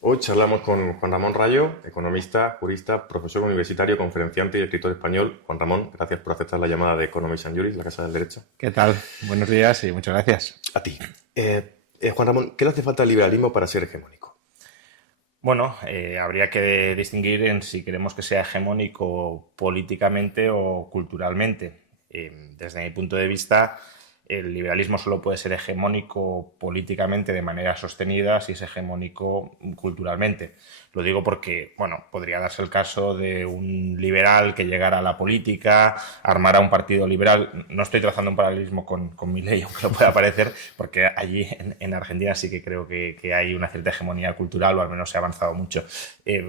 Hoy charlamos con Juan Ramón Rayo, economista, jurista, profesor universitario, conferenciante y escritor español. Juan Ramón, gracias por aceptar la llamada de Economics and Juris, la Casa del Derecho. ¿Qué tal? Buenos días y muchas gracias. A ti. Juan Ramón, ¿qué le hace falta al liberalismo para ser hegemónico? Bueno, habría que distinguir en si queremos que sea hegemónico políticamente o culturalmente. Desde mi punto de vista, el liberalismo solo puede ser hegemónico políticamente de manera sostenida si es hegemónico culturalmente. Lo digo porque, bueno, podría darse el caso de un liberal que llegara a la política, armara un partido liberal. No estoy trazando un paralelismo con Milei, aunque lo pueda parecer, porque allí en Argentina sí que creo que hay una cierta hegemonía cultural, o al menos se ha avanzado mucho.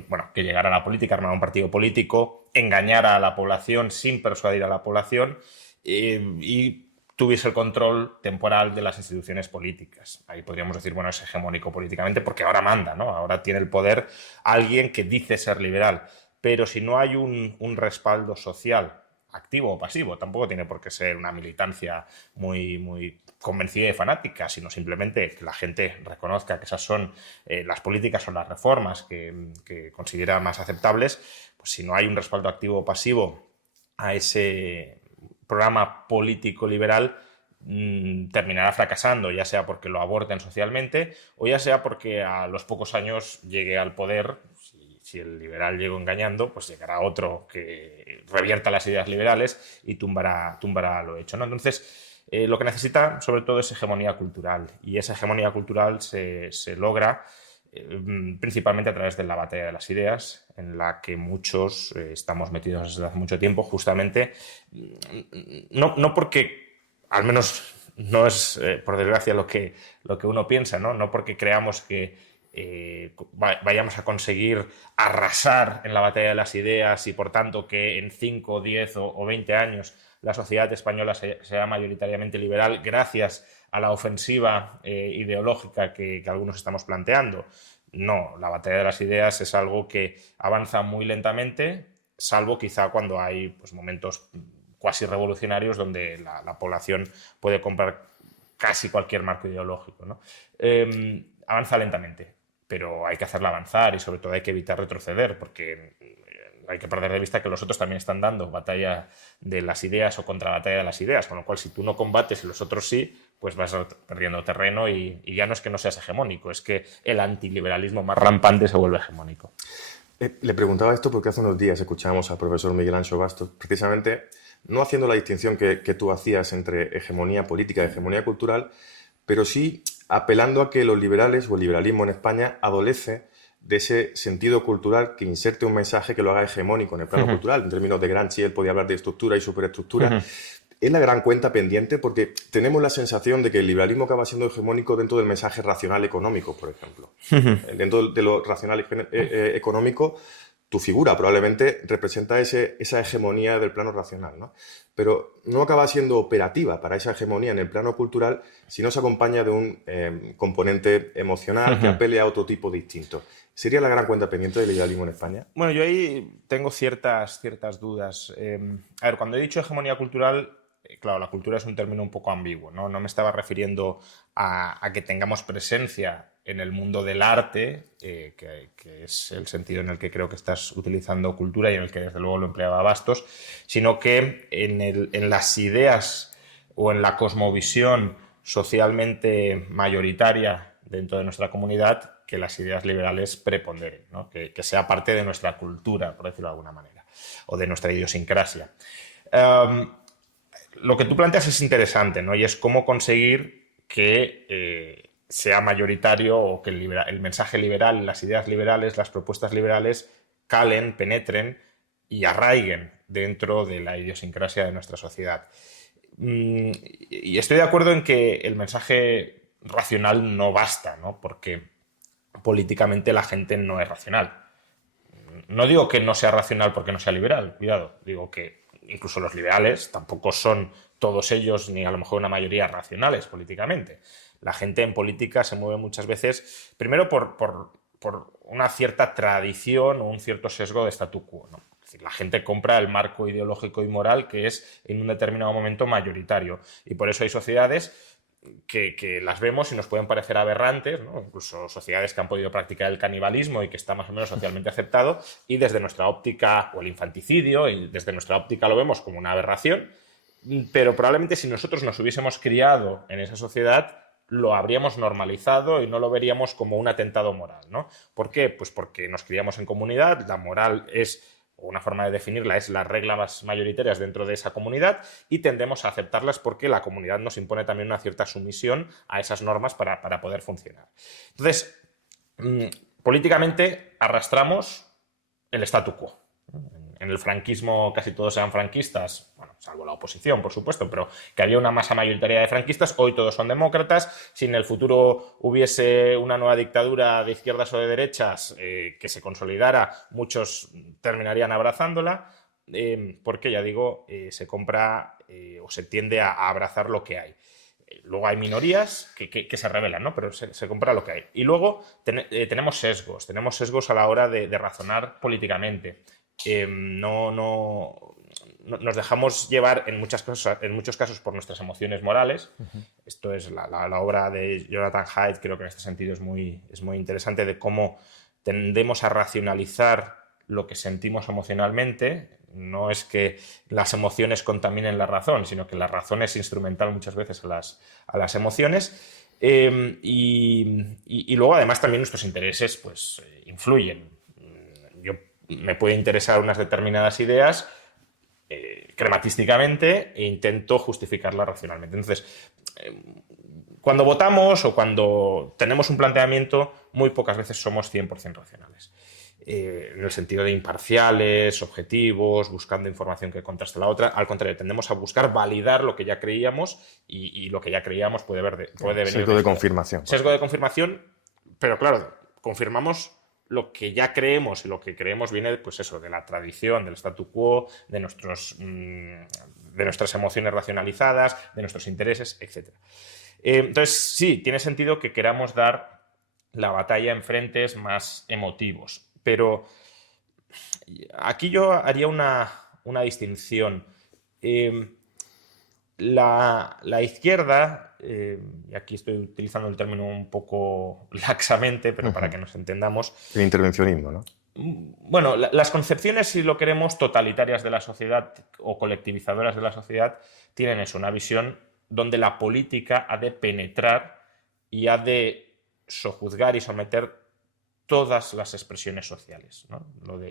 Bueno, que llegara a la política, armara un partido político, engañara a la población sin persuadir a la población y tuviese el control temporal de las instituciones políticas. Ahí podríamos decir, bueno, es hegemónico políticamente porque ahora manda, ¿no? Ahora tiene el poder alguien que dice ser liberal. Pero si no hay un respaldo social, activo o pasivo, tampoco tiene por qué ser una militancia muy convencida y fanática, sino simplemente que la gente reconozca que esas son las políticas o las reformas que considera más aceptables, pues si no hay un respaldo activo o pasivo a ese programa político liberal, terminará fracasando, ya sea porque lo aborten socialmente o ya sea porque a los pocos años llegue al poder. Si el liberal llegó engañando, pues llegará otro que revierta las ideas liberales y tumbará lo hecho, ¿no? Entonces, lo que necesita sobre todo es hegemonía cultural, y esa hegemonía cultural se logra principalmente a través de la batalla de las ideas, en la que muchos estamos metidos desde hace mucho tiempo, justamente no porque, al menos no es por desgracia lo que uno piensa, no porque creamos que vayamos a conseguir arrasar en la batalla de las ideas y por tanto que en 5, 10 o 20 años la sociedad española sea mayoritariamente liberal gracias a la ofensiva ideológica que algunos estamos planteando. No, la batalla de las ideas es algo que avanza muy lentamente, salvo quizá cuando hay pues, momentos cuasi revolucionarios donde la población puede comprar casi cualquier marco ideológico, ¿no? Avanza lentamente, pero hay que hacerla avanzar y sobre todo hay que evitar retroceder, porque hay que perder de vista que los otros también están dando batalla de las ideas o contra batalla de las ideas, con lo cual si tú no combates y los otros sí, pues vas perdiendo terreno y ya no es que no seas hegemónico, es que el antiliberalismo más rampante se vuelve hegemónico. Le preguntaba esto porque hace unos días escuchábamos al profesor Miguel Anxo Bastos, precisamente no haciendo la distinción que tú hacías entre hegemonía política y hegemonía cultural, pero sí apelando a que los liberales o el liberalismo en España adolece de ese sentido cultural que inserte un mensaje que lo haga hegemónico en el plano cultural. En términos de Gramsci, él podía hablar de estructura y superestructura. Es la gran cuenta pendiente porque tenemos la sensación de que el liberalismo acaba siendo hegemónico dentro del mensaje racional económico, por ejemplo. Dentro de lo racional económico, tu figura probablemente representa esa hegemonía del plano racional, ¿no? Pero no acaba siendo operativa para esa hegemonía en el plano cultural si no se acompaña de un componente emocional que apele a otro tipo distinto. ¿Sería la gran cuenta pendiente del liberalismo en España? Bueno, yo ahí tengo ciertas dudas. A ver, cuando he dicho hegemonía cultural, claro, la cultura es un término un poco ambiguo, ¿no? No me estaba refiriendo a que tengamos presencia en el mundo del arte, que es el sentido en el que creo que estás utilizando cultura y en el que desde luego lo empleaba Bastos, sino que en las ideas o en la cosmovisión socialmente mayoritaria dentro de nuestra comunidad, que las ideas liberales preponderen, ¿no? Que sea parte de nuestra cultura, por decirlo de alguna manera, o de nuestra idiosincrasia. Lo que tú planteas es interesante, ¿no? Y es cómo conseguir que sea mayoritario o que el mensaje liberal, las ideas liberales, las propuestas liberales calen, penetren y arraiguen dentro de la idiosincrasia de nuestra sociedad. Y estoy de acuerdo en que el mensaje racional no basta, ¿no? Porque políticamente la gente no es racional. No digo que no sea racional porque no sea liberal, cuidado, digo que incluso los liberales tampoco son todos ellos, ni a lo mejor una mayoría, racionales políticamente. La gente en política se mueve muchas veces, primero por una cierta tradición o un cierto sesgo de statu quo, ¿no? Es decir, la gente compra el marco ideológico y moral que es en un determinado momento mayoritario. Y por eso hay sociedades que las vemos y nos pueden parecer aberrantes, ¿no? Incluso sociedades que han podido practicar el canibalismo y que está más o menos socialmente aceptado, y desde nuestra óptica, o el infanticidio, y desde nuestra óptica lo vemos como una aberración, pero probablemente si nosotros nos hubiésemos criado en esa sociedad, lo habríamos normalizado y no lo veríamos como un atentado moral, ¿no? ¿Por qué? Pues porque nos criamos en comunidad, la moral es, o una forma de definirla, es las reglas mayoritarias dentro de esa comunidad, y tendemos a aceptarlas porque la comunidad nos impone también una cierta sumisión a esas normas para poder funcionar. Entonces, políticamente arrastramos el statu quo. En el franquismo casi todos eran franquistas, bueno, salvo la oposición, por supuesto, pero que había una masa mayoritaria de franquistas. Hoy todos son demócratas. Si en el futuro hubiese una nueva dictadura de izquierdas o de derechas que se consolidara, muchos terminarían abrazándola, porque, ya digo, se compra o se tiende a abrazar lo que hay. Luego hay minorías que se rebelan, ¿no? Pero se compra lo que hay. Y luego tenemos sesgos a la hora de razonar políticamente. Nos dejamos llevar en muchos casos por nuestras emociones morales. Esto es la obra de Jonathan Haidt, creo que en este sentido es muy interesante, de cómo tendemos a racionalizar lo que sentimos emocionalmente. No es que las emociones contaminen la razón, sino que la razón es instrumental muchas veces a las emociones. Y luego, además, también nuestros intereses pues, influyen. Me puede interesar unas determinadas ideas crematísticamente e intento justificarlas racionalmente. Entonces, cuando votamos o cuando tenemos un planteamiento, muy pocas veces somos 100% racionales. En el sentido de imparciales, objetivos, buscando información que contraste la otra. Al contrario, tendemos a buscar validar lo que ya creíamos, y lo que ya creíamos puede venir. Sesgo de confirmación. Sesgo de confirmación, pero claro, confirmamos lo que ya creemos, y lo que creemos viene, pues eso, de la tradición, del statu quo, de nuestras emociones racionalizadas, de nuestros intereses, etc. Entonces, sí, tiene sentido que queramos dar la batalla en frentes más emotivos, pero aquí yo haría una distinción. La izquierda, y aquí estoy utilizando el término un poco laxamente, pero para que nos entendamos. El intervencionismo, ¿no? Bueno, las concepciones, si lo queremos, totalitarias de la sociedad o colectivizadoras de la sociedad, tienen eso, una visión donde la política ha de penetrar y ha de sojuzgar y someter todas las expresiones sociales, ¿no?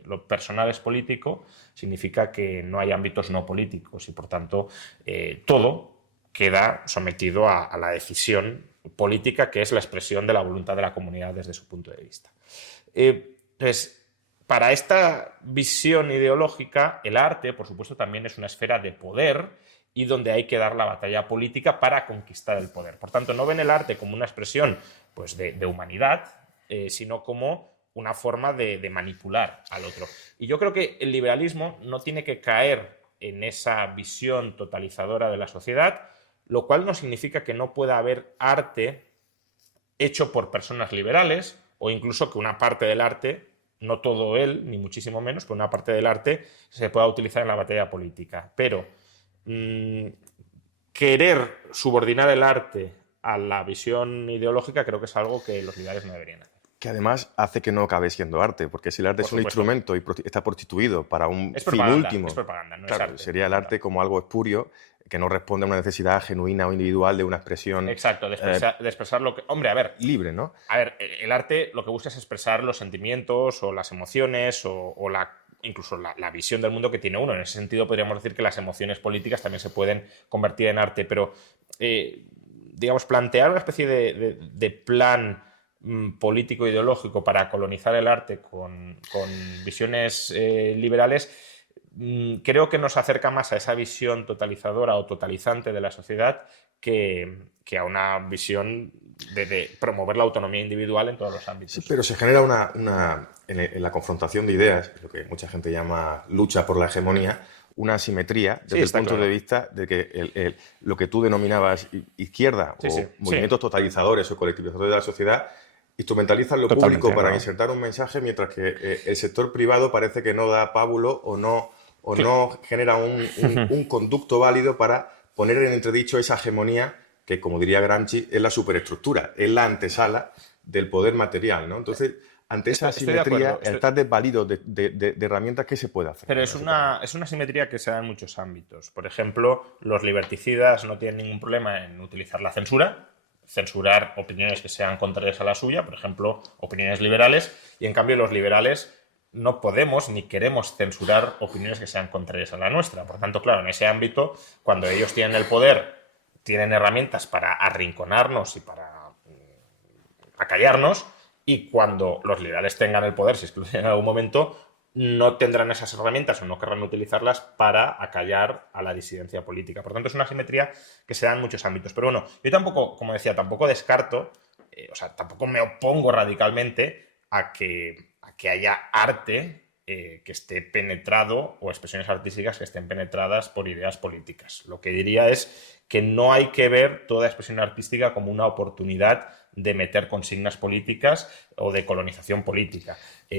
Lo personal es político significa que no hay ámbitos no políticos, y por tanto todo queda sometido a la decisión política, que es la expresión de la voluntad de la comunidad desde su punto de vista. Entonces, para esta visión ideológica, el arte, por supuesto, también es una esfera de poder, y donde hay que dar la batalla política para conquistar el poder. Por tanto, no ven el arte como una expresión pues, de humanidad, sino como una forma de manipular al otro. Y yo creo que el liberalismo no tiene que caer en esa visión totalizadora de la sociedad, lo cual no significa que no pueda haber arte hecho por personas liberales, o incluso que una parte del arte, no todo él, ni muchísimo menos, pero una parte del arte se pueda utilizar en la batalla política. Pero querer subordinar el arte a la visión ideológica creo que es algo que los liberales no deberían hacer. Que además hace que no acabe siendo arte, porque si el arte es un instrumento y está prostituido para un fin último, es propaganda, no claro, es arte. Sería el arte como algo espurio, que no responde a una necesidad genuina o individual de una expresión. Exacto, de expresar lo que... Hombre, a ver... Libre, ¿no? A ver, el arte lo que busca es expresar los sentimientos o las emociones o incluso la visión del mundo que tiene uno. En ese sentido podríamos decir que las emociones políticas también se pueden convertir en arte, pero digamos, plantear una especie de plan político ideológico para colonizar el arte con visiones liberales, creo que nos acerca más a esa visión totalizadora o totalizante de la sociedad que a una visión de promover la autonomía individual en todos los ámbitos. Sí, pero se genera en la confrontación de ideas, lo que mucha gente llama lucha por la hegemonía, una asimetría desde el punto de vista de que lo que tú denominabas izquierda movimientos totalizadores o colectivizadores de la sociedad instrumentalizan lo público para insertar un mensaje, mientras que el sector privado parece que no da pábulo o no genera un conducto válido para poner en entredicho esa hegemonía que, como diría Gramsci, es la superestructura, es la antesala del poder material, ¿no? Entonces, ante esa asimetría, estar desvalido de herramientas, ¿qué se puede hacer? Pero es una asimetría que se da en muchos ámbitos. Por ejemplo, los liberticidas no tienen ningún problema en utilizar la censura, censurar opiniones que sean contrarias a la suya, por ejemplo, opiniones liberales, y en cambio los liberales no podemos ni queremos censurar opiniones que sean contrarias a la nuestra. Por tanto, claro, en ese ámbito, cuando ellos tienen el poder, tienen herramientas para arrinconarnos y para acallarnos, y cuando los liberales tengan el poder, si es que lo tienen en algún momento, no tendrán esas herramientas o no querrán utilizarlas para acallar a la disidencia política. Por tanto, es una asimetría que se da en muchos ámbitos. Pero bueno, yo tampoco, como decía, tampoco descarto, tampoco me opongo radicalmente a que haya arte que esté penetrado o expresiones artísticas que estén penetradas por ideas políticas. Lo que diría es que no hay que ver toda expresión artística como una oportunidad de meter consignas políticas o de colonización política,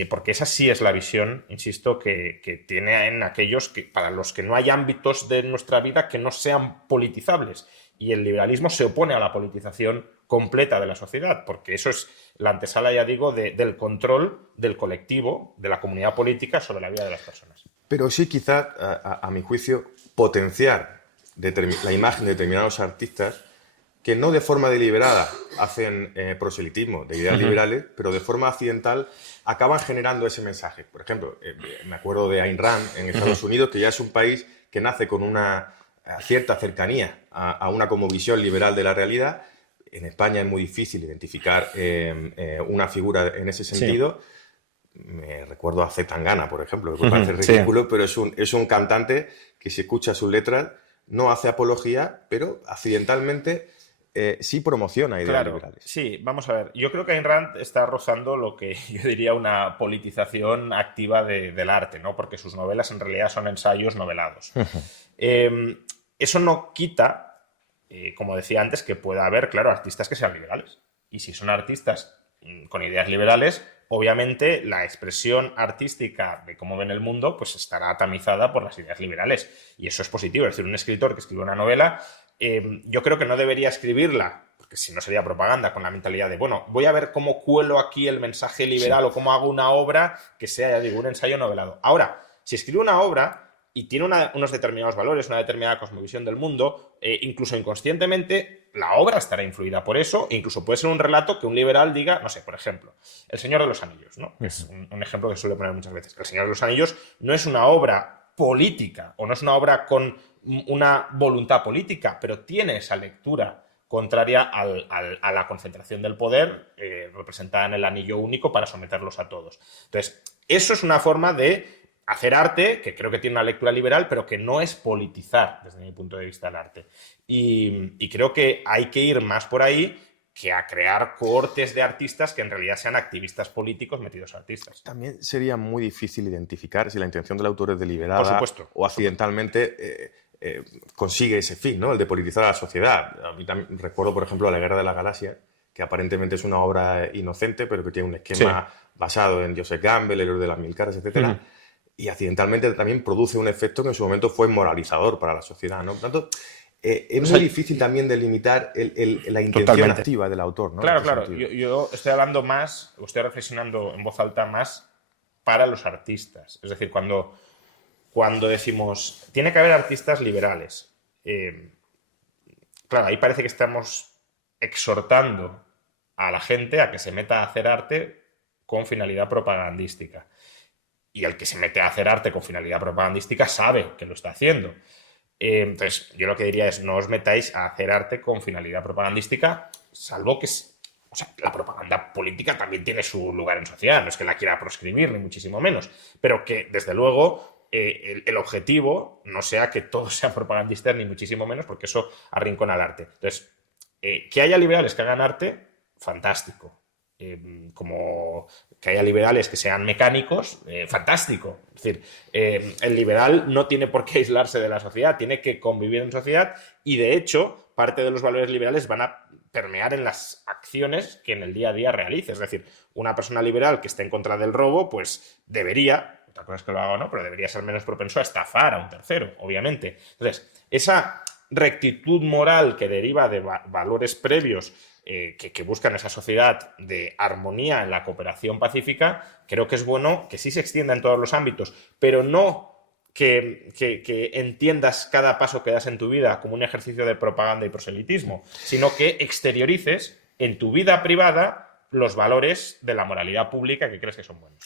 porque esa sí es la visión, insisto, que tienen aquellos para los que no hay ámbitos de nuestra vida que no sean politizables, y el liberalismo se opone a la politización completa de la sociedad, porque eso es la antesala, ya digo, del control del colectivo, de la comunidad política sobre la vida de las personas. Pero sí, quizás, a mi juicio, potenciar la imagen de determinados artistas que no de forma deliberada hacen proselitismo de ideas liberales, pero de forma accidental acaban generando ese mensaje. Por ejemplo, me acuerdo de Ayn Rand en Estados Unidos, que ya es un país que nace con una cierta cercanía a una cosmovisión liberal de la realidad. En España es muy difícil identificar una figura en ese sentido. Sí. Me recuerdo a Zetangana, por ejemplo, que parece ridículo, pero es un cantante que, si escucha sus letras, no hace apología, pero accidentalmente sí promociona ideas liberales. Sí, vamos a ver. Yo creo que Ayn Rand está rozando lo que yo diría una politización activa del arte, ¿no? Porque sus novelas en realidad son ensayos novelados. Eso no quita, como decía antes, que pueda haber, claro, artistas que sean liberales. Y si son artistas con ideas liberales, obviamente la expresión artística de cómo ven el mundo pues estará tamizada por las ideas liberales. Y eso es positivo. Es decir, un escritor que escribe una novela, yo creo que no debería escribirla, porque si no sería propaganda, con la mentalidad de, bueno, voy a ver cómo cuelo aquí el mensaje liberal, o cómo hago una obra que sea, ya digo, un ensayo novelado. Ahora, si escribe una obra y tiene unos determinados valores, una determinada cosmovisión del mundo, incluso inconscientemente, la obra estará influida por eso, e incluso puede ser un relato que un liberal diga, no sé, por ejemplo, El Señor de los Anillos, ¿no? Es un ejemplo que suele poner muchas veces. El Señor de los Anillos no es una obra política, o no es una obra con una voluntad política, pero tiene esa lectura contraria a la concentración del poder representada en el anillo único para someterlos a todos. Entonces, eso es una forma de hacer arte que creo que tiene una lectura liberal, pero que no es politizar, desde mi punto de vista, el arte. Y creo que hay que ir más por ahí que a crear cohortes de artistas que en realidad sean activistas políticos metidos artistas. También sería muy difícil identificar si la intención del autor es deliberada, por supuesto, o accidentalmente consigue ese fin, ¿no? El de politizar a la sociedad. A mí también recuerdo, por ejemplo, La Guerra de la Galaxia, que aparentemente es una obra inocente, pero que tiene un esquema basado en Joseph Campbell, El héroe de las mil caras, etc. Y accidentalmente también produce un efecto que en su momento fue moralizador para la sociedad, ¿no? Por tanto, es muy difícil también delimitar la intención activa del autor, ¿no? Claro. Yo estoy hablando más, estoy reflexionando en voz alta más para los artistas. Es decir, cuando decimos, tiene que haber artistas liberales, claro, ahí parece que estamos exhortando a la gente a que se meta a hacer arte con finalidad propagandística. Y el que se mete a hacer arte con finalidad propagandística sabe que lo está haciendo. Entonces, yo lo que diría es, no os metáis a hacer arte con finalidad propagandística, salvo que... O sea, la propaganda política también tiene su lugar en sociedad, no es que la quiera proscribir, ni muchísimo menos, pero que, desde luego, el objetivo no sea que todos sean propagandistas, ni muchísimo menos, porque eso arrincona al arte. Entonces, que haya liberales que hagan arte, fantástico. Como que haya liberales que sean mecánicos, fantástico. Es decir, el liberal no tiene por qué aislarse de la sociedad, tiene que convivir en sociedad, y de hecho, parte de los valores liberales van a permear en las acciones que en el día a día realice. Es decir, una persona liberal que esté en contra del robo, pues debería, otra cosa es que lo haga o no, pero debería ser menos propenso a estafar a un tercero, obviamente. Entonces, esa rectitud moral que deriva de valores previos que buscan esa sociedad de armonía en la cooperación pacífica, creo que es bueno que sí se extienda en todos los ámbitos, pero no que entiendas cada paso que das en tu vida como un ejercicio de propaganda y proselitismo, sino que exteriorices en tu vida privada los valores de la moralidad pública que crees que son buenos.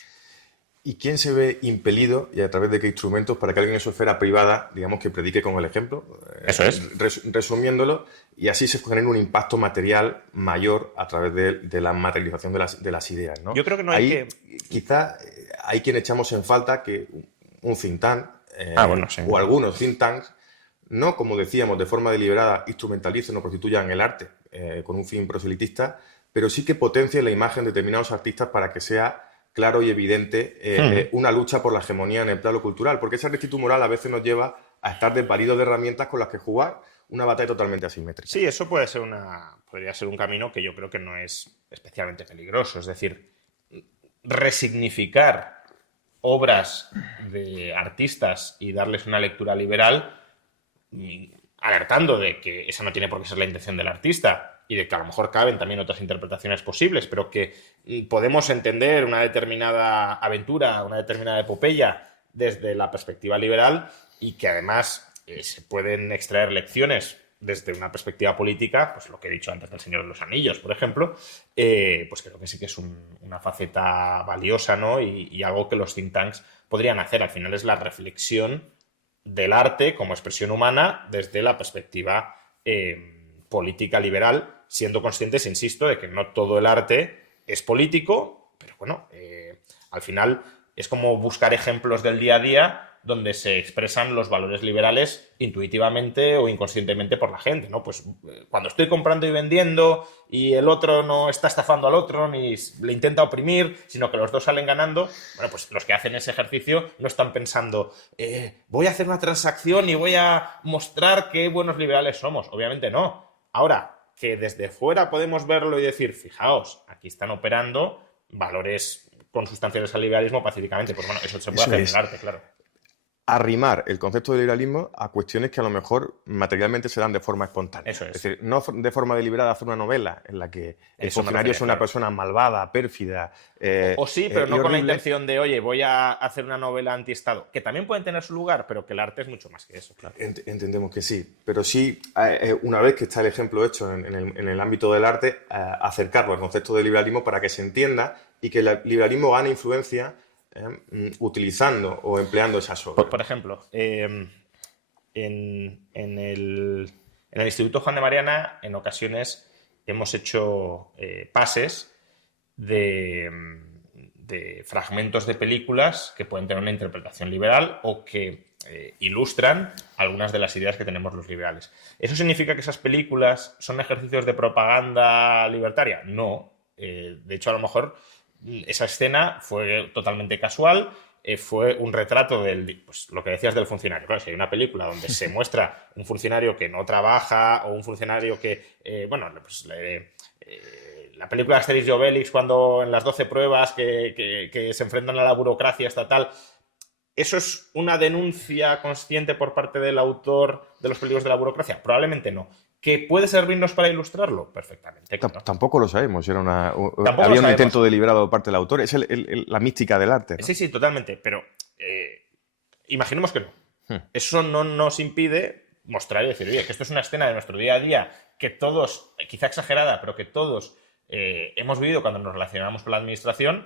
¿Y quién se ve impelido y a través de qué instrumentos para que alguien en su esfera privada, digamos, que predique con el ejemplo? Eso es. Resumiéndolo, y así se genera un impacto material mayor a través de la materialización de las ideas, ¿no? Yo creo que no hay que... Quizá hay quien echamos en falta que un think tank, bueno, sí, o algunos think tanks, no, como decíamos, de forma deliberada instrumentalicen o prostituyan el arte con un fin proselitista, pero sí que potencien la imagen de determinados artistas para que sea claro y evidente una lucha por la hegemonía en el plano cultural, porque esa rectitud moral a veces nos lleva a estar desvalidos de herramientas con las que jugar una batalla totalmente asimétrica. Sí, eso podría ser un camino que yo creo que no es especialmente peligroso, es decir, resignificar obras de artistas y darles una lectura liberal, alertando de que esa no tiene por qué ser la intención del artista, y de que a lo mejor caben también otras interpretaciones posibles, pero que podemos entender una determinada aventura, una determinada epopeya desde la perspectiva liberal y que además se pueden extraer lecciones desde una perspectiva política, pues lo que he dicho antes del Señor de los Anillos, por ejemplo, pues creo que sí que es una faceta valiosa, ¿no? Y algo que los think tanks podrían hacer. Al final es la reflexión del arte como expresión humana desde la perspectiva política liberal, siendo conscientes, insisto, de que no todo el arte es político, pero bueno, al final es como buscar ejemplos del día a día donde se expresan los valores liberales intuitivamente o inconscientemente por la gente, ¿no? Pues cuando estoy comprando y vendiendo y el otro no está estafando al otro ni le intenta oprimir, sino que los dos salen ganando, bueno, pues los que hacen ese ejercicio no están pensando voy a hacer una transacción y voy a mostrar qué buenos liberales somos. Obviamente no. Ahora, que desde fuera podemos verlo y decir, fijaos, aquí están operando valores consustanciales al liberalismo pacíficamente. Pues bueno, eso se puede hacer en el arte, claro. Arrimar el concepto de liberalismo a cuestiones que a lo mejor materialmente se dan de forma espontánea. Eso es. Es decir, no de forma deliberada hacer una novela en la que el funcionario es una persona malvada, pérfida. O sí, pero no con la intención de, oye, voy a hacer una novela antiestado, que también pueden tener su lugar, pero que el arte es mucho más que eso, claro. Entendemos que sí, pero sí, una vez que está el ejemplo hecho en el ámbito del arte, acercarlo al concepto de liberalismo para que se entienda y que el liberalismo gane influencia utilizando o empleando esas obras. Por ejemplo, en el Instituto Juan de Mariana, en ocasiones hemos hecho pases de fragmentos de películas que pueden tener una interpretación liberal o que ilustran algunas de las ideas que tenemos los liberales. ¿Eso significa que esas películas son ejercicios de propaganda libertaria? No. De hecho, a lo mejor esa escena fue totalmente casual, fue un retrato pues, lo que decías del funcionario. Claro, si hay una película donde se muestra un funcionario que no trabaja o un funcionario que, la película de Asterix y Obelix, cuando en las 12 pruebas que se enfrentan a la burocracia estatal, ¿eso es una denuncia consciente por parte del autor de los peligros de la burocracia? Probablemente no. ¿Que puede servirnos para ilustrarlo? Perfectamente. Claro. Tampoco lo sabemos. Había un intento deliberado por parte del autor. Es la mística del arte, ¿no? Sí, totalmente. Pero imaginemos que no. Eso no nos impide mostrar y decir, oye, que esto es una escena de nuestro día a día que todos, quizá exagerada, pero que todos hemos vivido cuando nos relacionamos con la administración.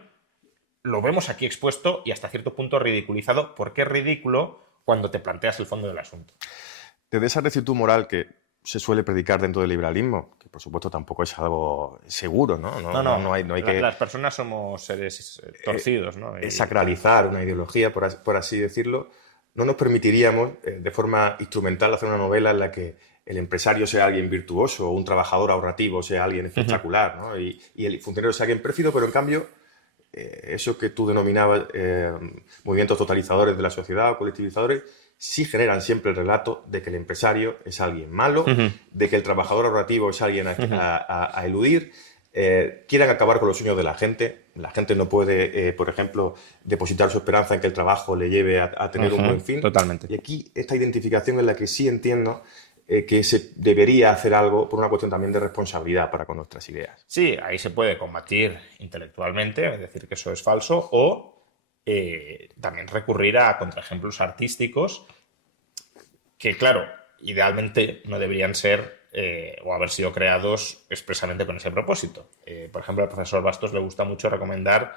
Lo vemos aquí expuesto y hasta cierto punto ridiculizado. ¿Por qué es ridículo cuando te planteas el fondo del asunto? Desde esa rectitud moral que se suele predicar dentro del liberalismo, que por supuesto tampoco es algo seguro, ¿no? No hay que... Las personas somos seres torcidos, ¿no? Es sacralizar una ideología, por así decirlo. No nos permitiríamos, de forma instrumental, hacer una novela en la que el empresario sea alguien virtuoso o un trabajador ahorrativo sea alguien espectacular, ¿no? Y el funcionario sea alguien pérfido, pero en cambio eso que tú denominabas movimientos totalizadores de la sociedad o colectivizadores sí generan siempre el relato de que el empresario es alguien malo, de que el trabajador ahorrativo es alguien a eludir, quieran acabar con los sueños de la gente. La gente no puede, por ejemplo, depositar su esperanza en que el trabajo le lleve a tener un buen fin. Totalmente. Y aquí esta identificación en la que sí entiendo que se debería hacer algo por una cuestión también de responsabilidad para con nuestras ideas. Sí, ahí se puede combatir intelectualmente, es decir, que eso es falso, o también recurrir a contraejemplos artísticos que, claro, idealmente no deberían ser o haber sido creados expresamente con ese propósito. Por ejemplo, al profesor Bastos le gusta mucho recomendar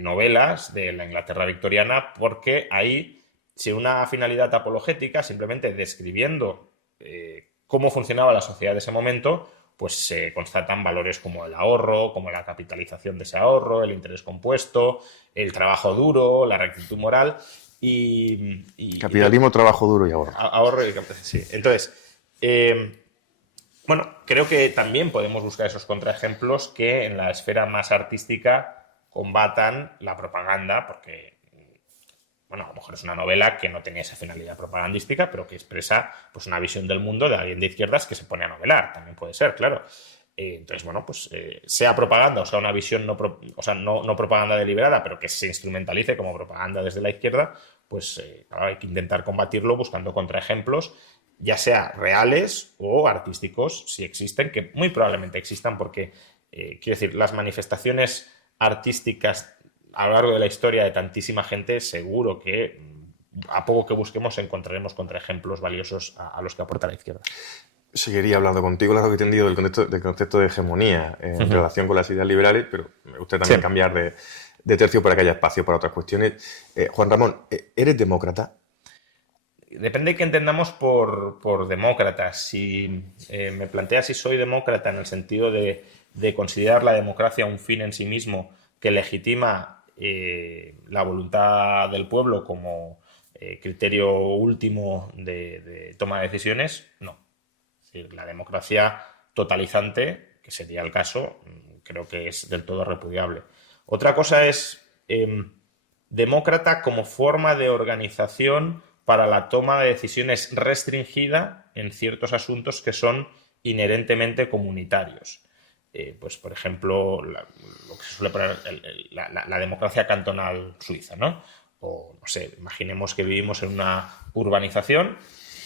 novelas de la Inglaterra victoriana porque ahí, sin una finalidad apologética, simplemente describiendo cómo funcionaba la sociedad de ese momento, pues se constatan valores como el ahorro, como la capitalización de ese ahorro, el interés compuesto, el trabajo duro, la rectitud moral Capitalismo, trabajo duro y ahorro. Ahorro y sí. Entonces, bueno, creo que también podemos buscar esos contraejemplos que en la esfera más artística combatan la propaganda, porque, bueno, a lo mejor es una novela que no tenía esa finalidad propagandística, pero que expresa pues una visión del mundo de alguien de izquierdas que se pone a novelar, también puede ser, claro. Entonces, bueno, pues sea propaganda, o sea, una visión no propaganda deliberada, pero que se instrumentalice como propaganda desde la izquierda, pues claro, hay que intentar combatirlo buscando contraejemplos, ya sea reales o artísticos, si existen, que muy probablemente existan, porque, quiero decir, las manifestaciones artísticas a lo largo de la historia de tantísima gente, seguro que a poco que busquemos encontraremos contraejemplos valiosos a los que aporta la izquierda. Seguiría hablando contigo largo y tendido del concepto de hegemonía en relación con las ideas liberales, pero me gustaría también cambiar de tercio para que haya espacio para otras cuestiones. Juan Ramón, ¿eres demócrata? Depende de qué entendamos por demócrata. Si me planteas si soy demócrata en el sentido de considerar la democracia un fin en sí mismo que legitima la voluntad del pueblo como criterio último de toma de decisiones, no. Es decir, la democracia totalizante, que sería el caso, creo que es del todo repudiable. Otra cosa es demócrata como forma de organización para la toma de decisiones restringida en ciertos asuntos que son inherentemente comunitarios. Pues, por ejemplo, lo que se suele poner la democracia cantonal suiza, ¿no? O, no sé, imaginemos que vivimos en una urbanización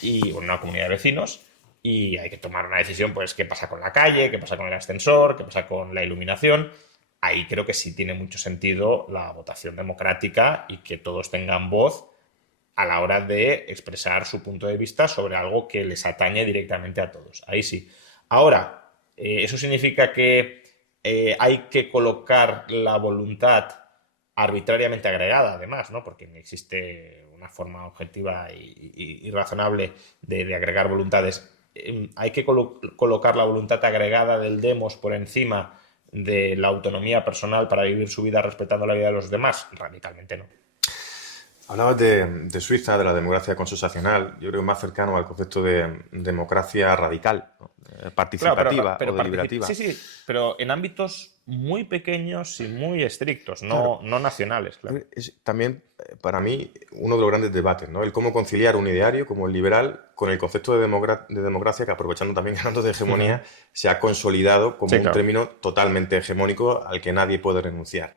y en una comunidad de vecinos y hay que tomar una decisión, pues, qué pasa con la calle, qué pasa con el ascensor, qué pasa con la iluminación. Ahí creo que sí tiene mucho sentido la votación democrática y que todos tengan voz a la hora de expresar su punto de vista sobre algo que les atañe directamente a todos. Ahí sí. Ahora, eso significa que hay que colocar la voluntad arbitrariamente agregada, además, ¿no? Porque no existe una forma objetiva y razonable de agregar voluntades. Hay que colocar la voluntad agregada del demos por encima de la autonomía personal para vivir su vida respetando la vida de los demás. Radicalmente no. Hablabas de Suiza, de la democracia consensual, yo creo más cercano al concepto de democracia radical, ¿no? Participativa, claro, o deliberativa. Sí, pero en ámbitos muy pequeños y muy estrictos, no nacionales, claro. Es también, para mí, uno de los grandes debates, ¿no? El cómo conciliar un ideario como el liberal con el concepto de democracia que, aprovechando también hablando de hegemonía, se ha consolidado como un término totalmente hegemónico al que nadie puede renunciar.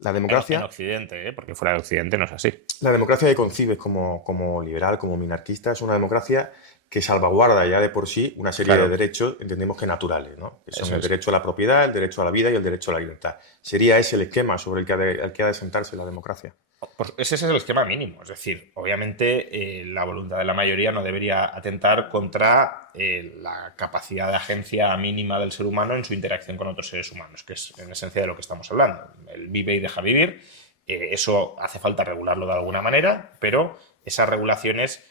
La democracia... En Occidente, porque fuera de Occidente no es así. La democracia que concibes como liberal, como minarquista, es una democracia que salvaguarda ya de por sí una serie de derechos, entendemos que naturales, ¿no? Que son el derecho a la propiedad, el derecho a la vida y el derecho a la libertad. ¿Sería ese el esquema sobre el que ha de sentarse la democracia? Pues ese es el esquema mínimo. Es decir, obviamente la voluntad de la mayoría no debería atentar contra la capacidad de agencia mínima del ser humano en su interacción con otros seres humanos, que es en esencia de lo que estamos hablando. El vive y deja vivir. Eso hace falta regularlo de alguna manera, pero esas regulaciones,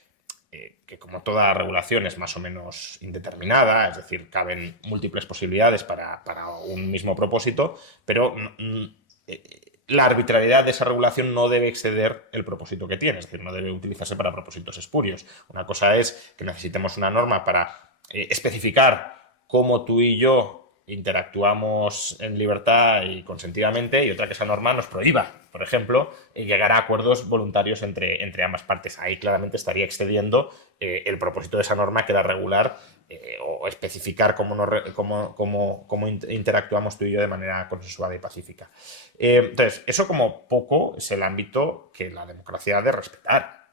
que como toda regulación es más o menos indeterminada, es decir, caben múltiples posibilidades para un mismo propósito, pero la arbitrariedad de esa regulación no debe exceder el propósito que tiene, es decir, no debe utilizarse para propósitos espurios. Una cosa es que necesitemos una norma para especificar cómo tú y yo interactuamos en libertad y consentidamente, y otra que esa norma nos prohíba, por ejemplo, llegar a acuerdos voluntarios entre ambas partes. Ahí claramente estaría excediendo el propósito de esa norma, que era regular o especificar cómo interactuamos tú y yo de manera consensuada y pacífica. Entonces, eso como poco es el ámbito que la democracia ha de respetar.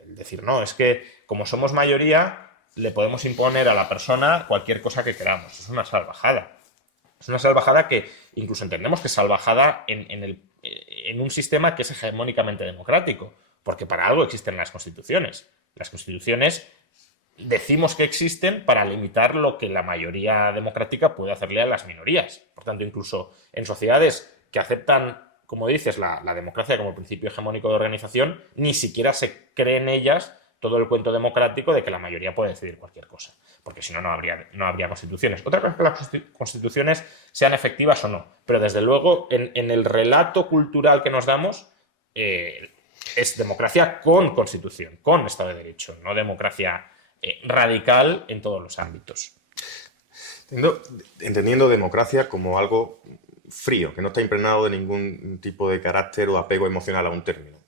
El decir, no, es que como somos mayoría, le podemos imponer a la persona cualquier cosa que queramos. Es una salvajada. Es una salvajada que incluso entendemos que es salvajada en un sistema que es hegemónicamente democrático, porque para algo existen las constituciones. Las constituciones decimos que existen para limitar lo que la mayoría democrática puede hacerle a las minorías. Por tanto, incluso en sociedades que aceptan, como dices, la democracia como principio hegemónico de organización, ni siquiera se cree en ellas todo el cuento democrático de que la mayoría puede decidir cualquier cosa, porque si no, no habría constituciones. Otra cosa es que las constituciones sean efectivas o no, pero desde luego en el relato cultural que nos damos es democracia con constitución, con Estado de Derecho, no democracia radical en todos los ámbitos. Entendiendo democracia como algo frío, que no está impregnado de ningún tipo de carácter o apego emocional a un término.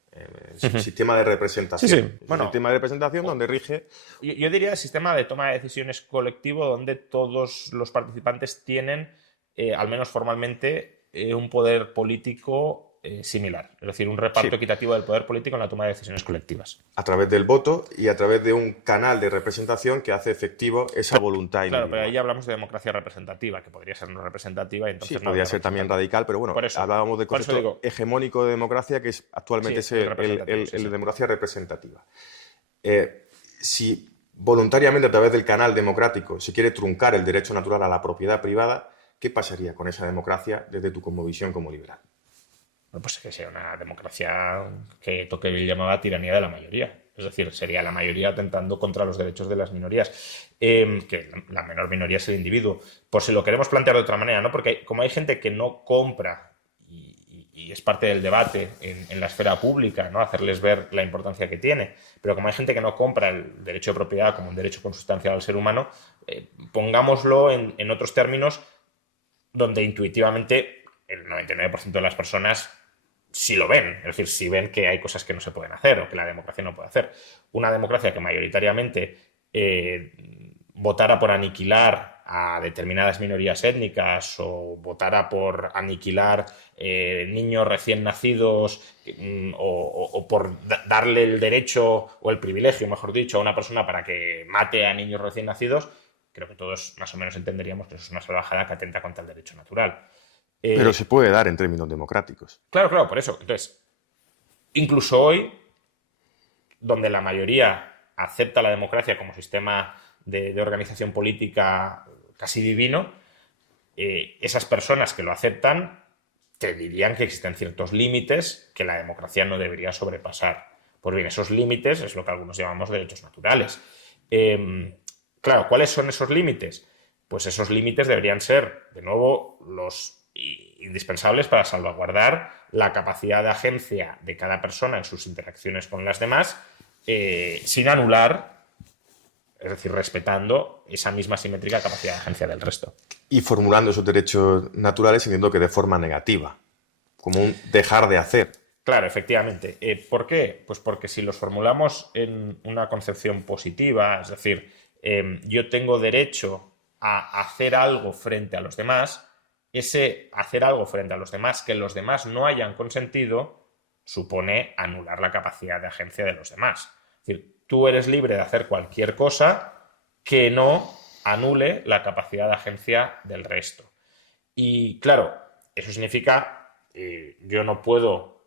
Sistema de representación. Sí, sí. Bueno, sistema de representación donde rige... Yo diría el sistema de toma de decisiones colectivo donde todos los participantes tienen, al menos formalmente, un poder político similar. Es decir, un reparto equitativo del poder político en la toma de decisiones colectivas. A través del voto y a través de un canal de representación que hace efectivo esa voluntad individual. Claro, pero ahí hablamos de democracia representativa, que podría ser no representativa. Y entonces sí, podría ser también radical, pero bueno, hablábamos del concepto hegemónico de democracia, que es actualmente el de democracia representativa. Si voluntariamente a través del canal democrático se quiere truncar el derecho natural a la propiedad privada, ¿qué pasaría con esa democracia desde tu cosmovisión como liberal? Pues que sea una democracia que Tocqueville llamaba tiranía de la mayoría. Es decir, sería la mayoría atentando contra los derechos de las minorías. Que la menor minoría es el individuo. Por si lo queremos plantear de otra manera, ¿no? Porque como hay gente que no compra, y es parte del debate en la esfera pública, ¿no? Hacerles ver la importancia que tiene, pero como hay gente que no compra el derecho de propiedad como un derecho consustancial al ser humano, pongámoslo en otros términos donde intuitivamente el 99% de las personas si lo ven, es decir, si ven que hay cosas que no se pueden hacer o que la democracia no puede hacer. Una democracia que mayoritariamente votara por aniquilar a determinadas minorías étnicas o votara por aniquilar niños recién nacidos o por darle el derecho o el privilegio, mejor dicho, a una persona para que mate a niños recién nacidos, creo que todos más o menos entenderíamos que eso es una salvajada que atenta contra el derecho natural. Pero se puede dar en términos democráticos. Claro, por eso. Entonces, incluso hoy, donde la mayoría acepta la democracia como sistema de organización política casi divino, esas personas que lo aceptan te dirían que existen ciertos límites que la democracia no debería sobrepasar. Pues bien, esos límites es lo que algunos llamamos derechos naturales. Claro, ¿cuáles son esos límites? Pues esos límites deberían ser, de nuevo, los indispensables para salvaguardar la capacidad de agencia de cada persona en sus interacciones con las demás, sin anular, es decir, respetando esa misma simétrica capacidad de agencia del resto. Y formulando esos derechos naturales, entiendo que de forma negativa, como un dejar de hacer. Claro, efectivamente. ¿Por qué? Pues porque si los formulamos en una concepción positiva, es decir, yo tengo derecho a hacer algo frente a los demás, ese hacer algo frente a los demás que los demás no hayan consentido supone anular la capacidad de agencia de los demás. Es decir, tú eres libre de hacer cualquier cosa que no anule la capacidad de agencia del resto. Y claro, eso significa yo no puedo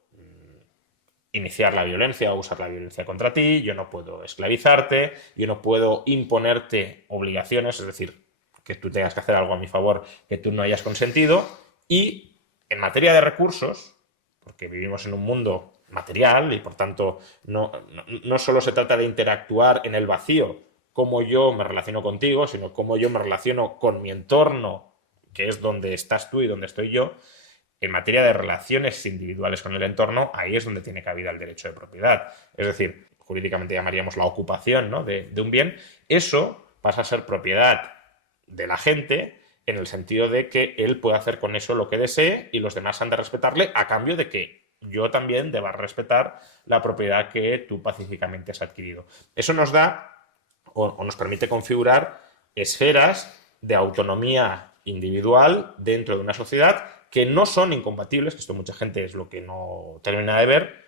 iniciar la violencia o usar la violencia contra ti, yo no puedo esclavizarte, yo no puedo imponerte obligaciones, es decir, que tú tengas que hacer algo a mi favor que tú no hayas consentido. Y en materia de recursos, porque vivimos en un mundo material y por tanto no solo se trata de interactuar en el vacío, cómo yo me relaciono contigo, sino cómo yo me relaciono con mi entorno, que es donde estás tú y donde estoy yo. En materia de relaciones individuales con el entorno, ahí es donde tiene cabida el derecho de propiedad. Es decir, jurídicamente llamaríamos la ocupación, ¿no? de un bien. Eso pasa a ser propiedad de la gente en el sentido de que él puede hacer con eso lo que desee y los demás han de respetarle a cambio de que yo también deba respetar la propiedad que tú pacíficamente has adquirido. Eso nos da o nos permite configurar esferas de autonomía individual dentro de una sociedad que no son incompatibles, que esto mucha gente es lo que no termina de ver,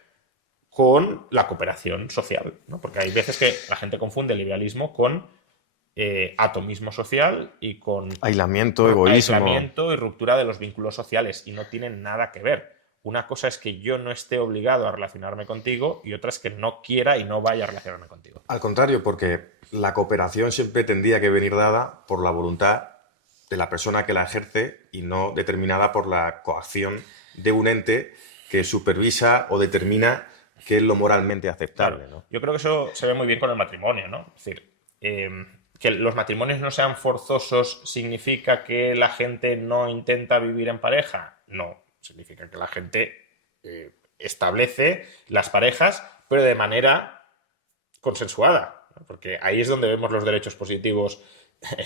con la cooperación social, ¿no? Porque hay veces que la gente confunde el liberalismo con atomismo social y con aislamiento, egoísmo. Aislamiento y ruptura de los vínculos sociales, y no tienen nada que ver. Una cosa es que yo no esté obligado a relacionarme contigo y otra es que no quiera y no vaya a relacionarme contigo. Al contrario, porque la cooperación siempre tendría que venir dada por la voluntad de la persona que la ejerce y no determinada por la coacción de un ente que supervisa o determina qué es lo moralmente aceptable. Claro, ¿no? yo creo que eso se ve muy bien con el matrimonio, ¿no? Es decir, que los matrimonios no sean forzosos significa que la gente no intenta vivir en pareja. No, significa que la gente establece las parejas, pero de manera consensuada, ¿no? Porque ahí es donde vemos los derechos positivos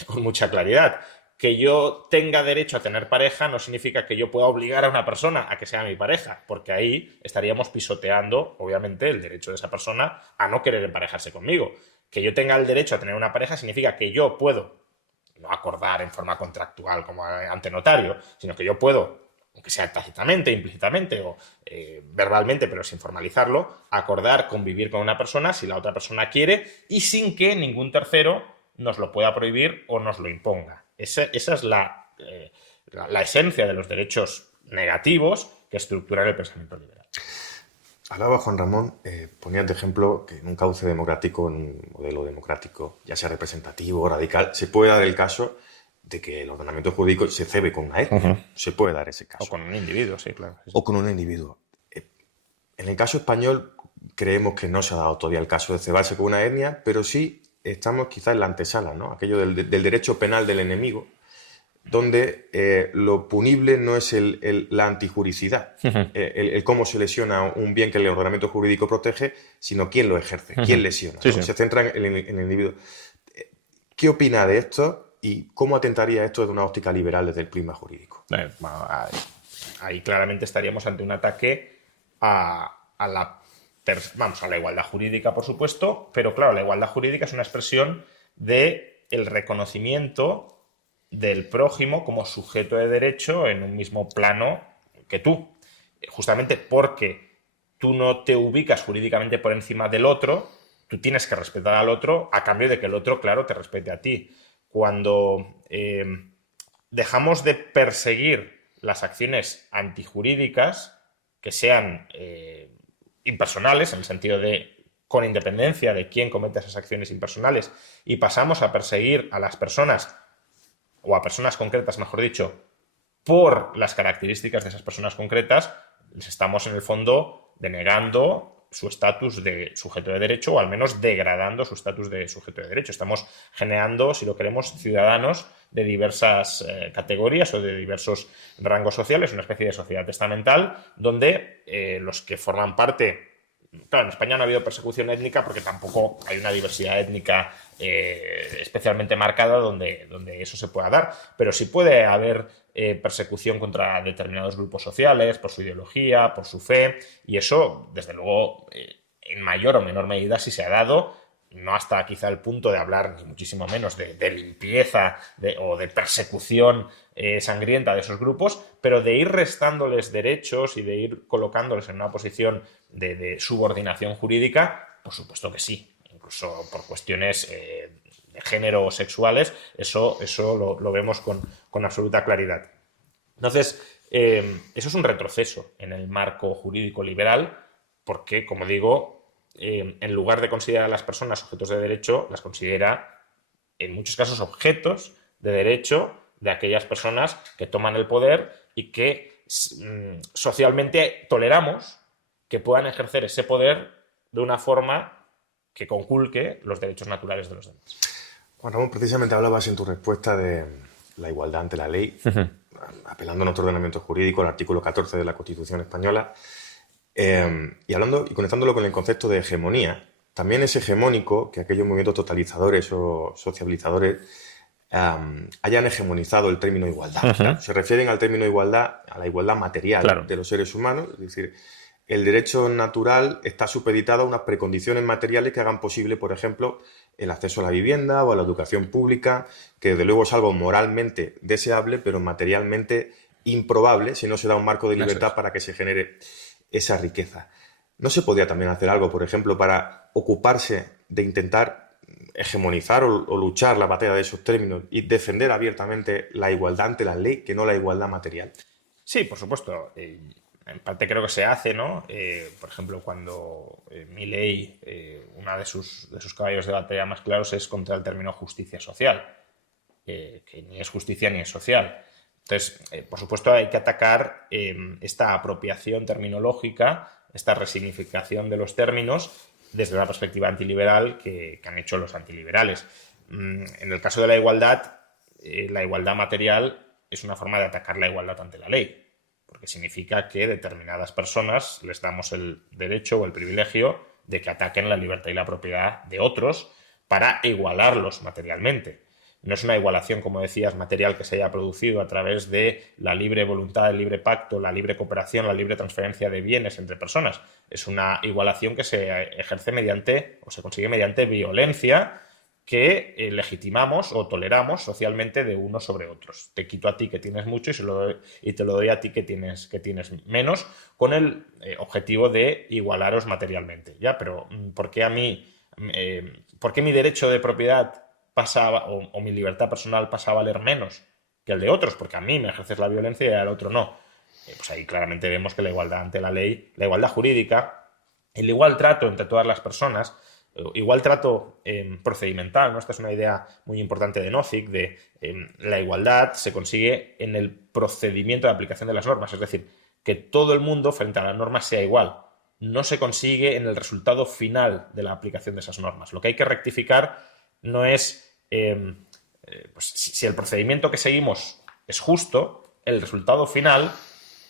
con mucha claridad. Que yo tenga derecho a tener pareja no significa que yo pueda obligar a una persona a que sea mi pareja, porque ahí estaríamos pisoteando, obviamente, el derecho de esa persona a no querer emparejarse conmigo. Que yo tenga el derecho a tener una pareja significa que yo puedo, no acordar en forma contractual como ante notario, sino que yo puedo, aunque sea tácitamente, implícitamente o verbalmente, pero sin formalizarlo, acordar convivir con una persona si la otra persona quiere y sin que ningún tercero nos lo pueda prohibir o nos lo imponga. Esa es la esencia de los derechos negativos que estructuran el pensamiento liberal. Hablaba Juan Ramón, ponías de ejemplo que en un cauce democrático, en un modelo democrático, ya sea representativo o radical, se puede dar el caso de que el ordenamiento jurídico se cebe con una etnia. Se puede dar ese caso. O con un individuo, sí, claro. Sí. O con un individuo. En el caso español creemos que no se ha dado todavía el caso de cebarse con una etnia, pero sí estamos quizás en la antesala, ¿no? Aquello del derecho penal del enemigo, donde lo punible no es la antijuricidad, el cómo se lesiona un bien que el ordenamiento jurídico protege, sino quién lo ejerce, quién lesiona. Sí, ¿no? sí. Se centra en el individuo. ¿Qué opina de esto y cómo atentaría esto desde una óptica liberal desde el prisma jurídico? Ahí claramente estaríamos ante un ataque a la igualdad jurídica, por supuesto, pero claro, la igualdad jurídica es una expresión del reconocimiento del prójimo como sujeto de derecho en un mismo plano que tú. Justamente porque tú no te ubicas jurídicamente por encima del otro, tú tienes que respetar al otro a cambio de que el otro, claro, te respete a ti. Cuando dejamos de perseguir las acciones antijurídicas que sean impersonales, en el sentido de con independencia de quién comete esas acciones impersonales, y pasamos a perseguir a las personas, o a personas concretas, mejor dicho, por las características de esas personas concretas, les estamos en el fondo denegando su estatus de sujeto de derecho o al menos degradando su estatus de sujeto de derecho. Estamos generando, si lo queremos, ciudadanos de diversas categorías o de diversos rangos sociales, una especie de sociedad testamental donde los que forman parte... Claro, en España no ha habido persecución étnica porque tampoco hay una diversidad étnica especialmente marcada donde eso se pueda dar, pero sí puede haber persecución contra determinados grupos sociales por su ideología, por su fe, y eso, desde luego, en mayor o menor medida sí se ha dado, no hasta quizá el punto de hablar, ni muchísimo menos, de limpieza o de persecución sangrienta de esos grupos, pero de ir restándoles derechos y de ir colocándoles en una posición de subordinación jurídica, por supuesto que sí, incluso por cuestiones de género o sexuales, eso lo vemos con absoluta claridad. Entonces, eso es un retroceso en el marco jurídico liberal, porque, como digo, en lugar de considerar a las personas sujetos de derecho, las considera, en muchos casos, objetos de derecho de aquellas personas que toman el poder y que socialmente toleramos que puedan ejercer ese poder de una forma que conculque los derechos naturales de los demás. Juan Ramón, precisamente hablabas en tu respuesta de la igualdad ante la ley, apelando a nuestro ordenamiento jurídico, al artículo 14 de la Constitución española, y conectándolo con el concepto de hegemonía. También es hegemónico que aquellos movimientos totalizadores o sociabilizadores hayan hegemonizado el término igualdad. Claro, se refieren al término igualdad, a la igualdad material de los seres humanos, es decir, el derecho natural está supeditado a unas precondiciones materiales que hagan posible, por ejemplo, el acceso a la vivienda o a la educación pública, que desde luego es algo moralmente deseable, pero materialmente improbable si no se da un marco de libertad para que se genere esa riqueza. ¿No se podría también hacer algo, por ejemplo, para ocuparse de intentar hegemonizar o luchar la batalla de esos términos y defender abiertamente la igualdad ante la ley, que no la igualdad material? Sí, por supuesto. En parte creo que se hace, ¿no? Por ejemplo, cuando Milei, uno de sus caballos de batalla más claros es contra el término justicia social, que ni es justicia ni es social. Entonces, por supuesto, hay que atacar esta apropiación terminológica, esta resignificación de los términos desde la perspectiva antiliberal que han hecho los antiliberales. En el caso de la igualdad material es una forma de atacar la igualdad ante la ley, porque significa que determinadas personas les damos el derecho o el privilegio de que ataquen la libertad y la propiedad de otros para igualarlos materialmente. No es una igualación, como decías, material que se haya producido a través de la libre voluntad, el libre pacto, la libre cooperación, la libre transferencia de bienes entre personas. Es una igualación que se ejerce mediante, o se consigue mediante violencia que legitimamos o toleramos socialmente de unos sobre otros. Te quito a ti que tienes mucho y te lo doy a ti que tienes menos, con el objetivo de igualaros materialmente. ¿Ya? Pero ¿por qué a mí, por qué mi derecho de propiedad o mi libertad personal pasa a valer menos que el de otros? Porque a mí me ejerces la violencia y al otro no. Pues ahí claramente vemos que la igualdad ante la ley, la igualdad jurídica, el igual trato entre todas las personas, igual trato procedimental, ¿no? Esta es una idea muy importante de Nozick, de la igualdad se consigue en el procedimiento de aplicación de las normas, es decir, que todo el mundo frente a las normas sea igual. No se consigue en el resultado final de la aplicación de esas normas. Lo que hay que rectificar no es, pues, si el procedimiento que seguimos es justo, el resultado final,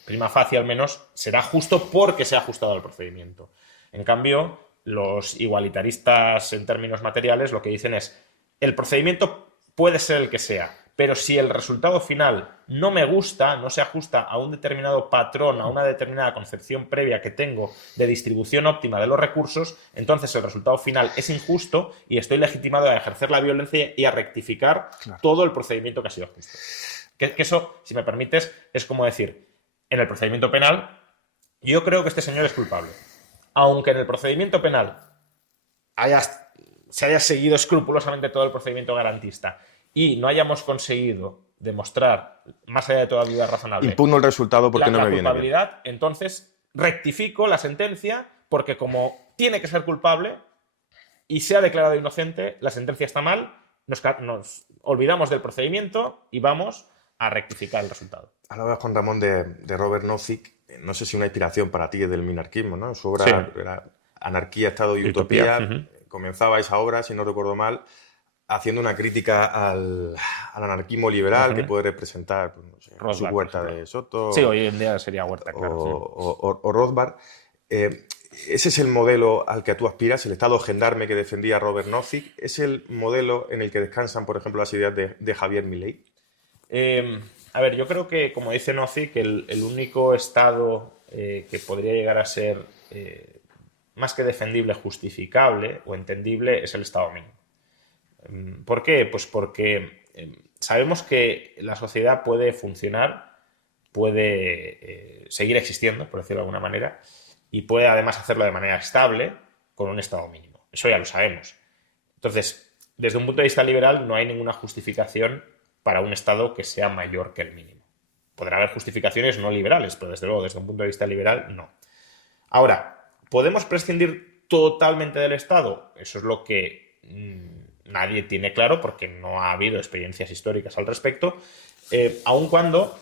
prima facie al menos, será justo porque se ha ajustado al procedimiento. En cambio, los igualitaristas en términos materiales lo que dicen es, el procedimiento puede ser el que sea, pero si el resultado final no me gusta, no se ajusta a un determinado patrón, a una determinada concepción previa que tengo de distribución óptima de los recursos, entonces el resultado final es injusto y estoy legitimado a ejercer la violencia y a rectificar todo el procedimiento que ha sido justo. Que eso, si me permites, es como decir, en el procedimiento penal, yo creo que este señor es culpable. Aunque en el procedimiento penal se haya seguido escrupulosamente todo el procedimiento garantista y no hayamos conseguido demostrar, más allá de toda duda razonable, impugno el resultado porque no me viene bien. La culpabilidad, entonces rectifico la sentencia porque como tiene que ser culpable y se ha declarado inocente, la sentencia está mal, nos olvidamos del procedimiento y vamos a rectificar el resultado. Hablabas, Juan Ramón, de Robert Nozick. No sé si una inspiración para ti es del minarquismo, ¿no? Su obra era Anarquía, Estado y Utopía. Comenzaba esa obra, si no recuerdo mal, haciendo una crítica al anarquismo liberal que puede representar, pues, no sé, su Huerta de Soto. Sí, hoy en día sería Huerta, claro. O Rothbard. ¿Ese es el modelo al que tú aspiras, el Estado gendarme que defendía Robert Nozick? ¿Es el modelo en el que descansan, por ejemplo, las ideas de Javier Milei? A ver, yo creo que, como dice Nozick, el único Estado que podría llegar a ser más que defendible, justificable o entendible es el Estado mínimo. ¿Por qué? Pues porque sabemos que la sociedad puede funcionar, puede seguir existiendo, por decirlo de alguna manera, y puede además hacerlo de manera estable con un Estado mínimo. Eso ya lo sabemos. Entonces, desde un punto de vista liberal, no hay ninguna justificación para un Estado que sea mayor que el mínimo. Podrá haber justificaciones no liberales, pero desde luego, desde un punto de vista liberal, no. Ahora, ¿podemos prescindir totalmente del Estado? Eso es lo que nadie tiene claro porque no ha habido experiencias históricas al respecto, aun cuando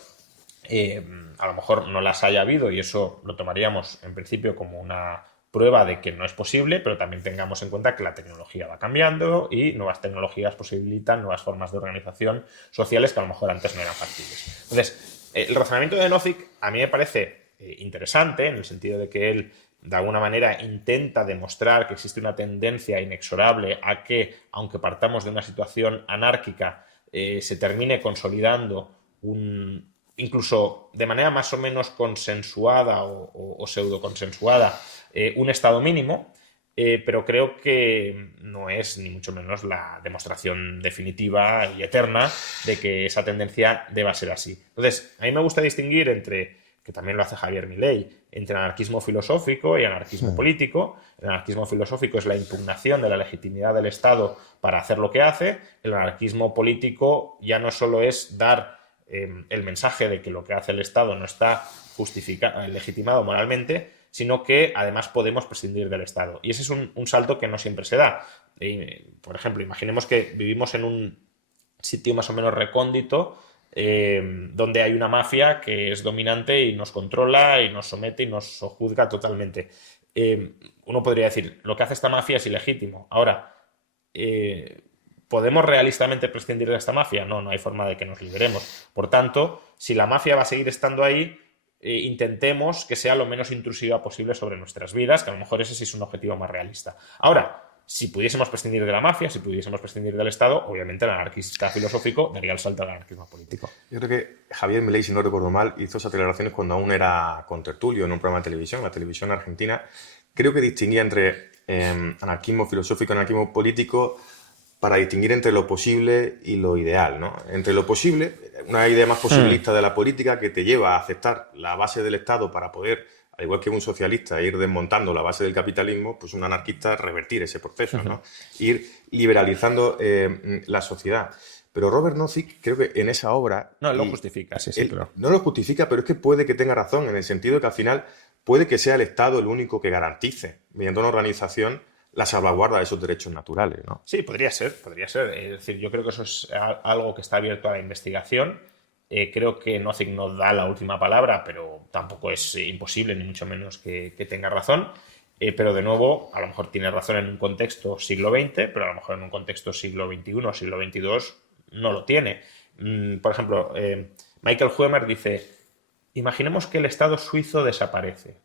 a lo mejor no las haya habido, y eso lo tomaríamos en principio como una prueba de que no es posible, pero también tengamos en cuenta que la tecnología va cambiando y nuevas tecnologías posibilitan nuevas formas de organización sociales que a lo mejor antes no eran factibles. Entonces, el razonamiento de Nozick a mí me parece interesante en el sentido de que él de alguna manera intenta demostrar que existe una tendencia inexorable a que, aunque partamos de una situación anárquica, se termine consolidando incluso de manera más o menos consensuada o pseudo-consensuada un Estado mínimo, pero creo que no es ni mucho menos la demostración definitiva y eterna de que esa tendencia deba ser así. Entonces, a mí me gusta distinguir entre que también lo hace Javier Milei, entre anarquismo filosófico y anarquismo político. El anarquismo filosófico es la impugnación de la legitimidad del Estado para hacer lo que hace. El anarquismo político ya no solo es dar el mensaje de que lo que hace el Estado no está legitimado moralmente, sino que además podemos prescindir del Estado. Y ese es un salto que no siempre se da. Por ejemplo, imaginemos que vivimos en un sitio más o menos recóndito, donde hay una mafia que es dominante y nos controla y nos somete y nos sojuzga totalmente. Uno podría decir, lo que hace esta mafia es ilegítimo. Ahora, ¿podemos realistamente prescindir de esta mafia? No, no hay forma de que nos liberemos. Por tanto, si la mafia va a seguir estando ahí, intentemos que sea lo menos intrusiva posible sobre nuestras vidas, que a lo mejor ese sí es un objetivo más realista. Ahora, si pudiésemos prescindir de la mafia, si pudiésemos prescindir del Estado, obviamente el anarquista filosófico daría el salto al anarquismo político. Yo creo que Javier Milei, si no recuerdo mal, hizo esas declaraciones cuando aún era contertulio en un programa de televisión, la televisión argentina. Creo que distinguía entre anarquismo filosófico y anarquismo político para distinguir entre lo posible y lo ideal, ¿no? Entre lo posible, una idea más posibilista de la política que te lleva a aceptar la base del Estado para poder, al igual que un socialista, ir desmontando la base del capitalismo, pues un anarquista revertir ese proceso, ¿no? Ir liberalizando la sociedad. Pero Robert Nozick, creo que en esa obra... No, él lo justifica, sí, claro. No lo justifica, pero es que puede que tenga razón, en el sentido de que al final puede que sea el Estado el único que garantice, mediante una organización, la salvaguarda de esos derechos naturales, ¿no? Sí, podría ser, podría ser. Es decir, yo creo que eso es algo que está abierto a la investigación. Creo que Nozick no da la última palabra, pero tampoco es imposible, ni mucho menos que tenga razón. Pero de nuevo, a lo mejor tiene razón en un contexto siglo XX, pero a lo mejor en un contexto siglo XXI o siglo XXII no lo tiene. Por ejemplo, Michael Huemer dice, imaginemos que el Estado suizo desaparece.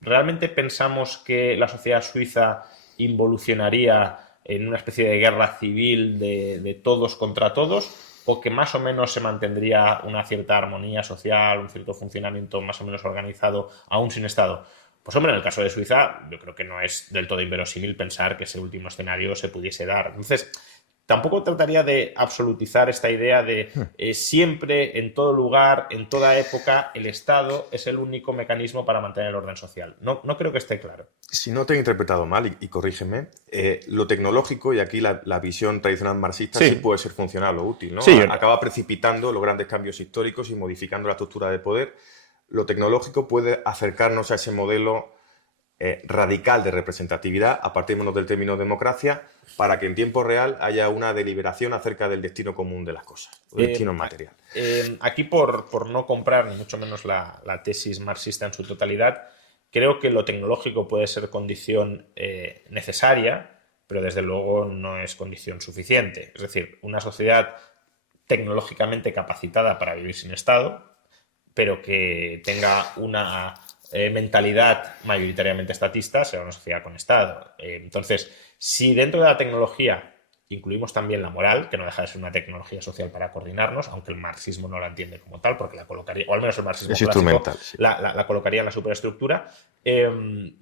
¿Realmente pensamos que la sociedad suiza involucionaría en una especie de guerra civil de todos contra todos? ¿O que más o menos se mantendría una cierta armonía social, un cierto funcionamiento más o menos organizado, aún sin Estado? Pues hombre, en el caso de Suiza, yo creo que no es del todo inverosímil pensar que ese último escenario se pudiese dar. Entonces, tampoco trataría de absolutizar esta idea de siempre, en todo lugar, en toda época, el Estado es el único mecanismo para mantener el orden social. No creo que esté claro. Si no te he interpretado mal, y corrígeme, lo tecnológico, y aquí la visión tradicional marxista sí puede ser funcional o útil, ¿no? Sí, acaba precipitando los grandes cambios históricos y modificando la estructura de poder. Lo tecnológico puede acercarnos a ese modelo radical de representatividad, a partir del término democracia, para que en tiempo real haya una deliberación acerca del destino común de las cosas, el destino material. Aquí, por no comprar ni mucho menos la tesis marxista en su totalidad, creo que lo tecnológico puede ser condición necesaria, pero desde luego no es condición suficiente. Es decir, una sociedad tecnológicamente capacitada para vivir sin Estado, pero que tenga una mentalidad mayoritariamente estatista, será una sociedad con Estado. Entonces, si dentro de la tecnología incluimos también la moral, que no deja de ser una tecnología social para coordinarnos, aunque el marxismo no la entiende como tal, porque la colocaría, o al menos el marxismo clásico, sí, la colocaría en la superestructura,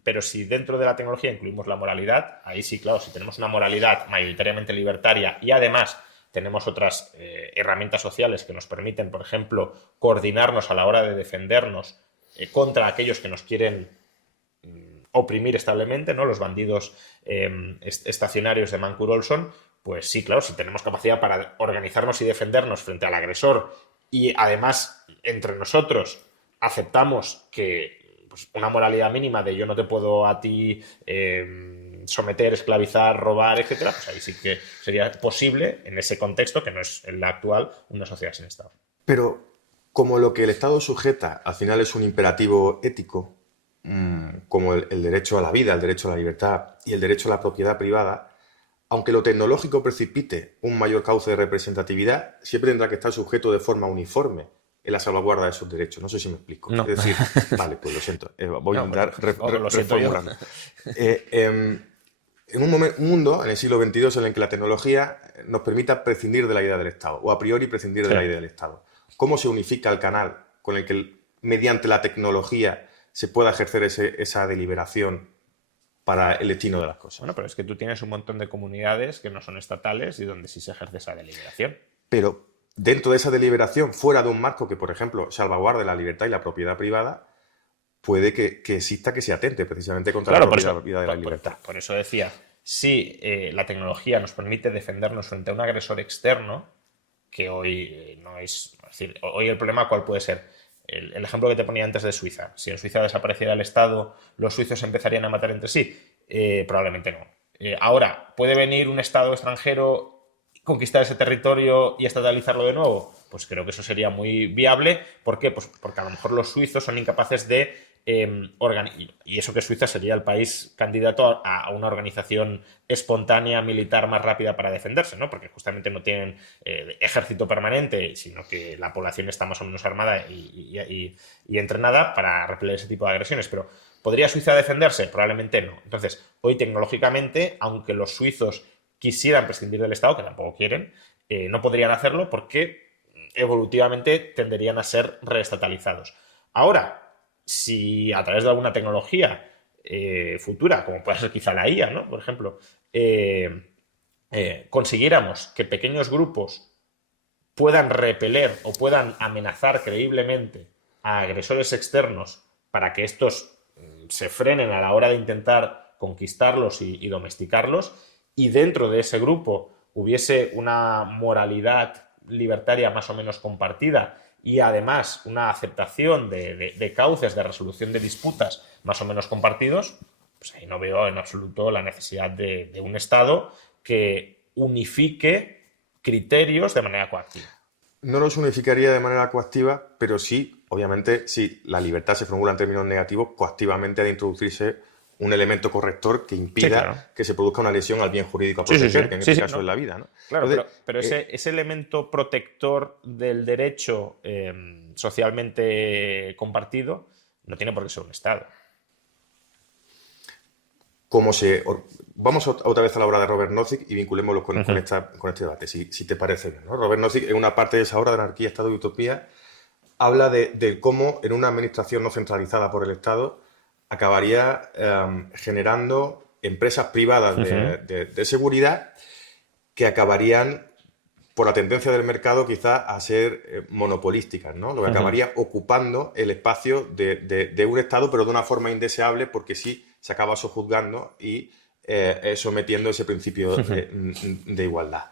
pero si dentro de la tecnología incluimos la moralidad, ahí sí, claro, si tenemos una moralidad mayoritariamente libertaria y además tenemos otras herramientas sociales que nos permiten, por ejemplo, coordinarnos a la hora de defendernos contra aquellos que nos quieren oprimir establemente, ¿no? Los bandidos estacionarios de Mancur Olson, pues sí, claro, si tenemos capacidad para organizarnos y defendernos frente al agresor y además entre nosotros aceptamos que pues, una moralidad mínima de yo no te puedo a ti someter, esclavizar, robar, etcétera, pues ahí sí que sería posible en ese contexto, que no es el actual, una sociedad sin Estado. Pero como lo que el Estado sujeta al final es un imperativo ético, como el derecho a la vida, el derecho a la libertad y el derecho a la propiedad privada, aunque lo tecnológico precipite un mayor cauce de representatividad, siempre tendrá que estar sujeto de forma uniforme en la salvaguarda de esos derechos. No sé si me explico. No. Es decir, vale, pues lo siento. Voy a intentar reformularlo. En un mundo, en el siglo XXII, en el que la tecnología nos permita prescindir de la idea del Estado, o a priori prescindir de la idea del Estado. ¿Cómo se unifica el canal con el que, mediante la tecnología, se pueda ejercer esa deliberación para el destino de las cosas? Bueno, pero es que tú tienes un montón de comunidades que no son estatales y donde sí se ejerce esa deliberación. Pero dentro de esa deliberación, fuera de un marco que, por ejemplo, salvaguarde la libertad y la propiedad privada, puede que exista que se atente precisamente contra la propiedad de la libertad. Por eso decía, si la tecnología nos permite defendernos frente a un agresor externo, que hoy no es... Es decir, hoy el problema, ¿cuál puede ser? El ejemplo que te ponía antes de Suiza. Si en Suiza desapareciera el Estado, ¿los suizos empezarían a matar entre sí? Probablemente no. Ahora, ¿puede venir un Estado extranjero, conquistar ese territorio y estatalizarlo de nuevo? Pues creo que eso sería muy viable. ¿Por qué? Pues porque a lo mejor los suizos son incapaces de y eso que Suiza sería el país candidato a una organización espontánea militar más rápida para defenderse, ¿no? Porque justamente no tienen ejército permanente, sino que la población está más o menos armada y entrenada para repeler ese tipo de agresiones. Pero ¿podría Suiza defenderse? Probablemente no. Entonces, hoy tecnológicamente, aunque los suizos quisieran prescindir del Estado, que tampoco quieren, no podrían hacerlo porque evolutivamente tenderían a ser reestatalizados. Ahora, si a través de alguna tecnología futura, como puede ser quizá la IA, ¿no? Por ejemplo, consiguiéramos que pequeños grupos puedan repeler o puedan amenazar creíblemente a agresores externos para que estos se frenen a la hora de intentar conquistarlos y domesticarlos, y dentro de ese grupo hubiese una moralidad libertaria más o menos compartida y además una aceptación de cauces de resolución de disputas más o menos compartidos, pues ahí no veo en absoluto la necesidad de un Estado que unifique criterios de manera coactiva. No los unificaría de manera coactiva, pero sí, obviamente, si la libertad se formula en términos negativos, coactivamente ha de introducirse un elemento corrector que impida claro. que se produzca una lesión al bien jurídico a proteger, que en este caso es la vida, ¿no? Claro, entonces, pero ese elemento protector del derecho socialmente compartido no tiene por qué ser un Estado. Vamos otra vez a la obra de Robert Nozick y vinculémoslo con este debate, si te parece bien, ¿no? Robert Nozick, en una parte de esa obra de Anarquía, Estado y Utopía, habla de cómo en una administración no centralizada por el Estado acabaría generando empresas privadas de seguridad que acabarían, por la tendencia del mercado, quizá a ser monopolísticas, ¿no? Lo que acabaría ocupando el espacio de un Estado, pero de una forma indeseable, porque sí se acaba sojuzgando y sometiendo ese principio de igualdad.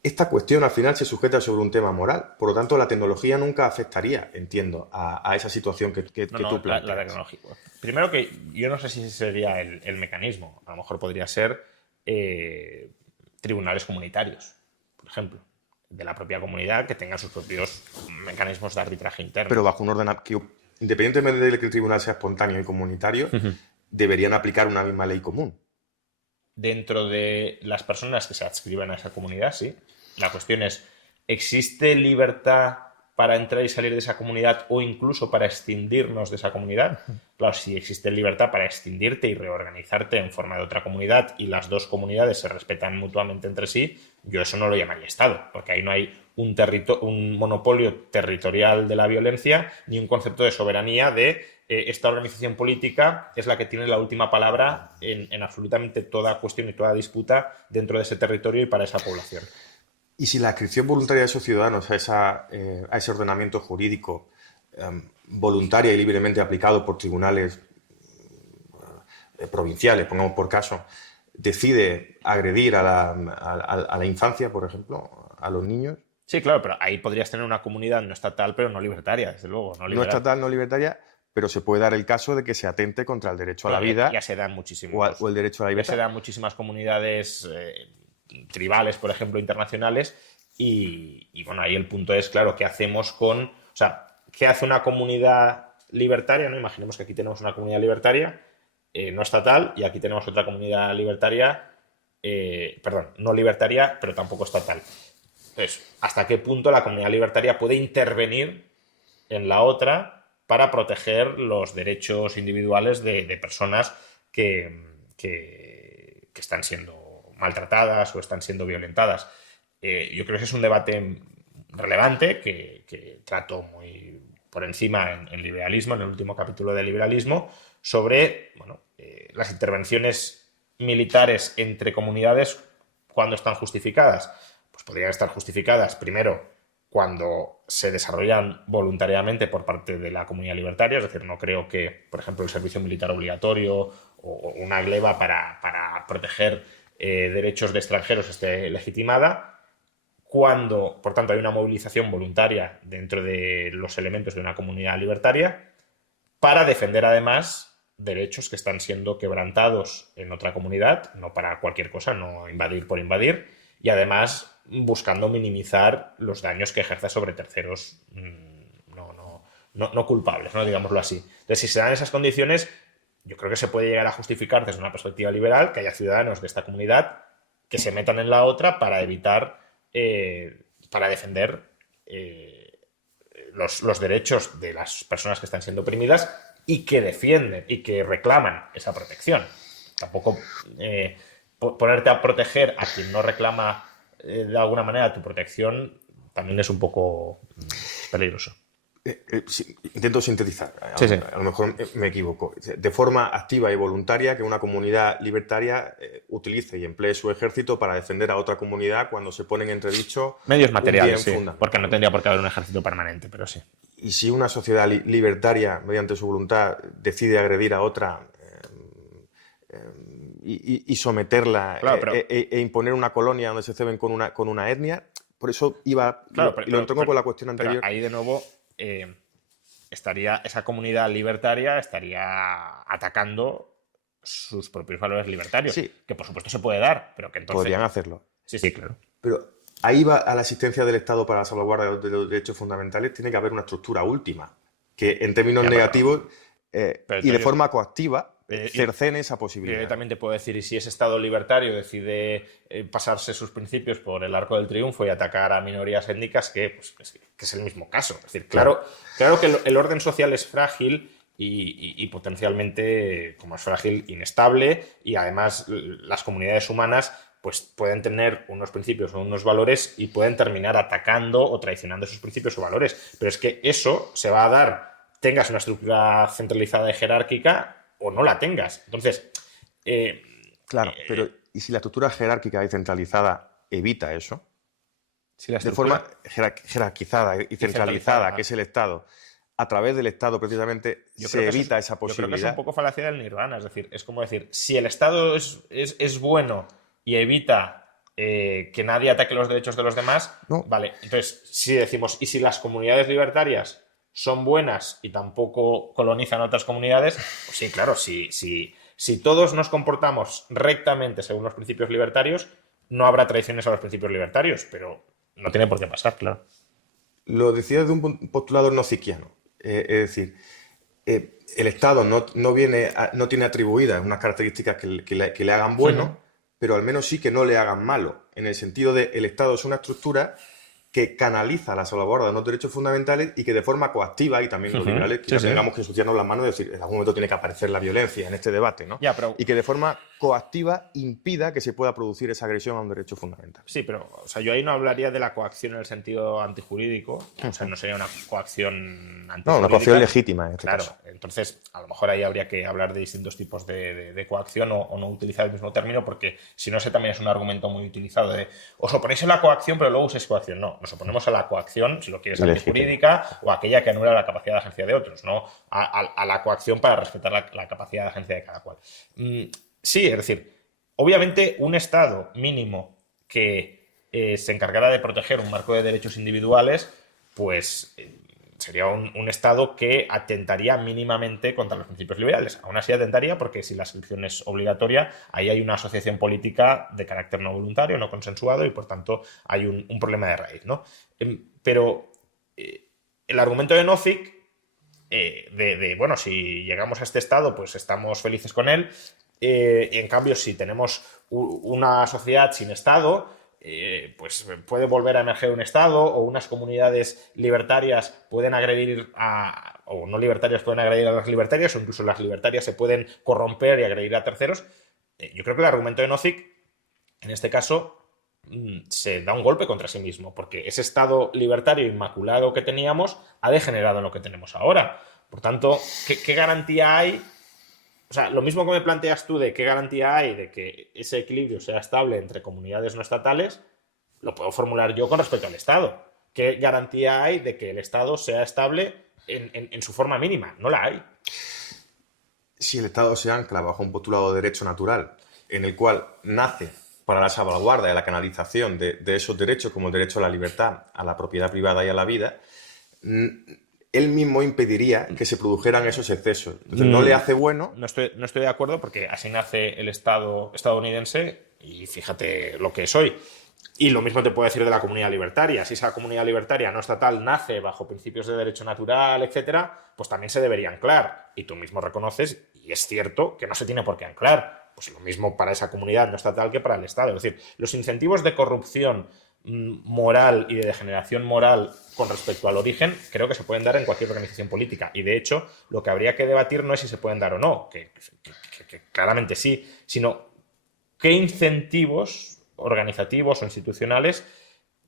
Esta cuestión al final se sujeta sobre un tema moral, por lo tanto la tecnología nunca afectaría, entiendo, a esa situación que tú planteas. La tecnología. Primero que yo no sé si ese sería el mecanismo, a lo mejor podría ser tribunales comunitarios, por ejemplo, de la propia comunidad que tenga sus propios mecanismos de arbitraje interno. Pero bajo un orden que, independientemente de que el tribunal sea espontáneo y comunitario, deberían aplicar una misma ley común. Dentro de las personas que se adscriban a esa comunidad, sí. La cuestión es, ¿existe libertad para entrar y salir de esa comunidad o incluso para escindirnos de esa comunidad? Claro, si existe libertad para escindirte y reorganizarte en forma de otra comunidad y las dos comunidades se respetan mutuamente entre sí, yo eso no lo llamaría Estado, porque ahí no hay un monopolio territorial de la violencia ni un concepto de soberanía de esta organización política es la que tiene la última palabra en absolutamente toda cuestión y toda disputa dentro de ese territorio y para esa población. Y si la adscripción voluntaria de esos ciudadanos a ese ordenamiento jurídico voluntaria y libremente aplicado por tribunales provinciales, pongamos por caso, decide agredir a la infancia, por ejemplo, a los niños? Sí, claro, pero ahí podrías tener una comunidad no estatal, pero no libertaria, desde luego. No estatal, no libertaria, pero se puede dar el caso de que se atente contra el derecho a la vida. Ya se dan muchísimos. O el derecho a la libertad. Ya se dan muchísimas comunidades tribales, por ejemplo, internacionales. Y bueno, ahí el punto es, claro, ¿qué hacemos con... O sea, ¿qué hace una comunidad libertaria? ¿No? Imaginemos que aquí tenemos una comunidad libertaria no estatal y aquí tenemos otra comunidad libertaria, no libertaria, pero tampoco estatal. Entonces, ¿hasta qué punto la comunidad libertaria puede intervenir en la otra para proteger los derechos individuales de personas que están siendo maltratadas o están siendo violentadas? Yo creo que ese es un debate relevante que trato muy por encima en Liberalismo, en el último capítulo de Liberalismo, sobre las intervenciones militares entre comunidades cuando están justificadas. Pues podrían estar justificadas, primero, cuando se desarrollan voluntariamente por parte de la comunidad libertaria, es decir, no creo que, por ejemplo, el servicio militar obligatorio o una gleba para proteger derechos de extranjeros esté legitimada. Cuando, por tanto, hay una movilización voluntaria dentro de los elementos de una comunidad libertaria para defender, además, derechos que están siendo quebrantados en otra comunidad, no para cualquier cosa, no invadir por invadir, y además buscando minimizar los daños que ejerce sobre terceros no culpables, ¿no? Digámoslo así. Entonces, si se dan esas condiciones, yo creo que se puede llegar a justificar desde una perspectiva liberal que haya ciudadanos de esta comunidad que se metan en la otra para evitar, para defender los derechos de las personas que están siendo oprimidas y que defienden y que reclaman esa protección. Tampoco ponerte a proteger a quien no reclama de alguna manera tu protección también es un poco peligroso. Sí, intento sintetizar, Sí. A lo mejor me equivoco. De forma activa y voluntaria, que una comunidad libertaria utilice y emplee su ejército para defender a otra comunidad cuando se ponen en entredicho medios materiales, un bien sí, porque no tendría por qué haber un ejército permanente, pero sí. Y si una sociedad libertaria, mediante su voluntad, decide agredir a otra y someterla, claro, e imponer una colonia donde se ceben con una etnia, por eso iba, claro, y lo entronco con la cuestión anterior. Pero ahí de nuevo estaría esa comunidad libertaria estaría atacando sus propios valores libertarios, Sí. que por supuesto se puede dar, pero que entonces... Podrían hacerlo. Sí, claro. Pero ahí va a la asistencia del Estado para la salvaguarda de los derechos fundamentales, tiene que haber una estructura última, que en términos negativos y de forma coactiva cercene esa posibilidad. Yo también te puedo decir, y si ese Estado libertario decide pasarse sus principios por el arco del triunfo y atacar a minorías étnicas, que es el mismo caso. Es decir, claro que el orden social es frágil y potencialmente, como es frágil, inestable, y además las comunidades humanas pues pueden tener unos principios o unos valores y pueden terminar atacando o traicionando esos principios o valores. Pero es que eso se va a dar, tengas una estructura centralizada y jerárquica o no la tengas. Entonces... claro, pero ¿y si la estructura jerárquica y centralizada evita eso? Si la de forma jerarquizada y centralizada, que es el Estado, a través del Estado precisamente se evita esa posibilidad. Yo creo que es un poco falacia del nirvana. Es decir, es como decir, si el Estado es bueno y evita que nadie ataque los derechos de los demás, no. Vale. Entonces, si decimos, ¿y si las comunidades libertarias son buenas y tampoco colonizan otras comunidades? Pues sí, claro, si todos nos comportamos rectamente según los principios libertarios, no habrá traiciones a los principios libertarios, pero no tiene por qué pasar, claro. Lo decía desde un postulado nociquiano. Es decir, el Estado no tiene atribuidas unas características que le hagan bueno, pero al menos sí que no le hagan malo, en el sentido de el Estado es una estructura que canaliza la salvaguarda de los derechos fundamentales y que de forma coactiva, y también los liberales, que tengamos que ensuciarnos las manos y decir, en algún momento tiene que aparecer la violencia en este debate, ¿no? Y que de forma coactiva impida que se pueda producir esa agresión a un derecho fundamental. Sí, pero yo ahí no hablaría de la coacción en el sentido antijurídico, o sea, no sería una coacción antijurídica. No, una coacción legítima en este caso. Entonces, a lo mejor ahí habría que hablar de distintos tipos de coacción o no utilizar el mismo término, porque si no, ese también es un argumento muy utilizado de os oponéis a la coacción, pero luego usáis coacción. No, nos oponemos a la coacción, si lo quieres, antijurídica o aquella que anula la capacidad de agencia de otros, no a la coacción para respetar la capacidad de agencia de cada cual. Sí, es decir, obviamente un Estado mínimo que se encargara de proteger un marco de derechos individuales, pues sería un Estado que atentaría mínimamente contra los principios liberales. Aún así atentaría porque si la inscripción es obligatoria, ahí hay una asociación política de carácter no voluntario, no consensuado, y por tanto hay un problema de raíz, ¿no? Pero el argumento de Nozick, bueno, si llegamos a este Estado, pues estamos felices con él, y en cambio si tenemos una sociedad sin Estado, pues puede volver a emerger un Estado, o unas comunidades libertarias pueden agredir o no libertarias pueden agredir a las libertarias, o incluso las libertarias se pueden corromper y agredir a terceros. Yo creo que el argumento de Nozick, en este caso, se da un golpe contra sí mismo, porque ese Estado libertario inmaculado que teníamos ha degenerado en lo que tenemos ahora. Por tanto, ¿qué garantía hay? O sea, lo mismo que me planteas tú de qué garantía hay de que ese equilibrio sea estable entre comunidades no estatales, lo puedo formular yo con respecto al Estado. ¿Qué garantía hay de que el Estado sea estable en su forma mínima? No la hay. Si el Estado se ancla bajo un postulado de derecho natural, en el cual nace para la salvaguarda y la canalización de esos derechos, como el derecho a la libertad, a la propiedad privada y a la vida, él mismo impediría que se produjeran esos excesos. Entonces, no le hace bueno. No estoy de acuerdo, porque así nace el Estado estadounidense y fíjate lo que es hoy. Y lo mismo te puedo decir de la comunidad libertaria. Si esa comunidad libertaria no estatal nace bajo principios de derecho natural, etcétera, pues también se debería anclar. Y tú mismo reconoces, y es cierto, que no se tiene por qué anclar. Pues lo mismo para esa comunidad no estatal que para el Estado. Es decir, los incentivos de corrupción moral y de degeneración moral con respecto al origen creo que se pueden dar en cualquier organización política. Y de hecho, lo que habría que debatir no es si se pueden dar o no, que claramente sí, sino qué incentivos organizativos o institucionales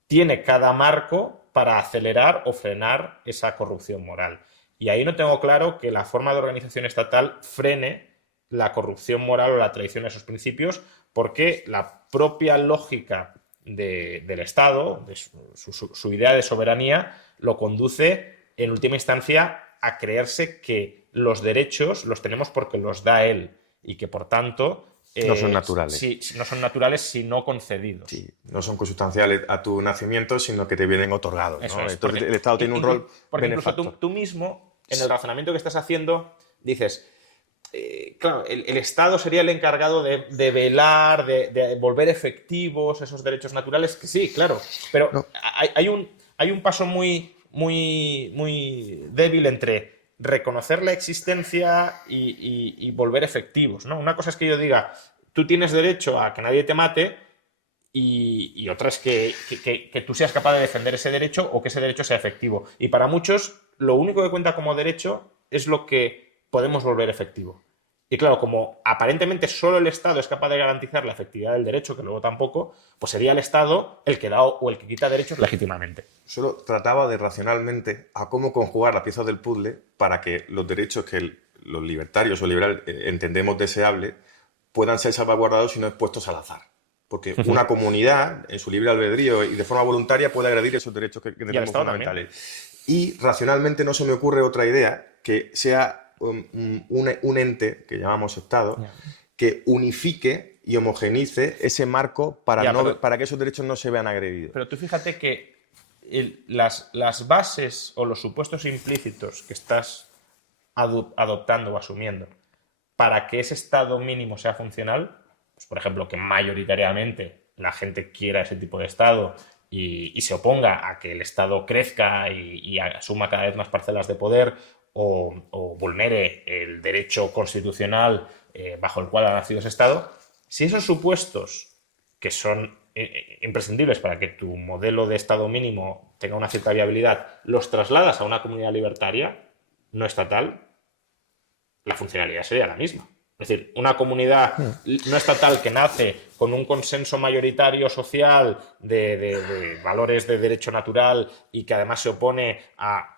tiene cada marco para acelerar o frenar esa corrupción moral. Y ahí no tengo claro que la forma de organización estatal frene la corrupción moral o la traición a esos principios, porque la propia lógica del Estado, de su idea de soberanía, lo conduce en última instancia a creerse que los derechos los tenemos porque los da él y que por tanto no son naturales. Sí, no son naturales, sino concedidos. Sí, no son consustanciales a tu nacimiento, sino que te vienen otorgados, ¿no? Eso es, entonces el Estado tiene un rol porque benefactor. Incluso tú mismo, en el razonamiento que estás haciendo, dices, claro, el Estado sería el encargado de velar, de volver efectivos esos derechos naturales, que sí, claro, pero no. hay un paso muy débil entre reconocer la existencia y volver efectivos, ¿no? Una cosa es que yo diga, tú tienes derecho a que nadie te mate, y otra es que tú seas capaz de defender ese derecho o que ese derecho sea efectivo. Y para muchos, lo único que cuenta como derecho es lo que podemos volver efectivo. Y claro, como aparentemente solo el Estado es capaz de garantizar la efectividad del derecho, que luego tampoco, pues sería el Estado el que da o el que quita derechos legítimamente. Solo trataba de racionalmente a cómo conjugar las piezas del puzzle para que los derechos que los libertarios o liberales entendemos deseables puedan ser salvaguardados y no expuestos al azar. Porque una comunidad, en su libre albedrío y de forma voluntaria, puede agredir esos derechos que tenemos fundamentales. También. Y racionalmente no se me ocurre otra idea que sea un ente, que llamamos Estado, que unifique y homogenice ese marco para que esos derechos no se vean agredidos. Pero tú fíjate que las bases o los supuestos implícitos que estás adoptando o asumiendo para que ese Estado mínimo sea funcional, pues por ejemplo, que mayoritariamente la gente quiera ese tipo de Estado y se oponga a que el Estado crezca y asuma cada vez más parcelas de poder o vulnere el derecho constitucional bajo el cual ha nacido ese Estado, si esos supuestos que son imprescindibles para que tu modelo de Estado mínimo tenga una cierta viabilidad, los trasladas a una comunidad libertaria no estatal, la funcionalidad sería la misma. Es decir, una comunidad no estatal que nace con un consenso mayoritario social de valores de derecho natural y que además se opone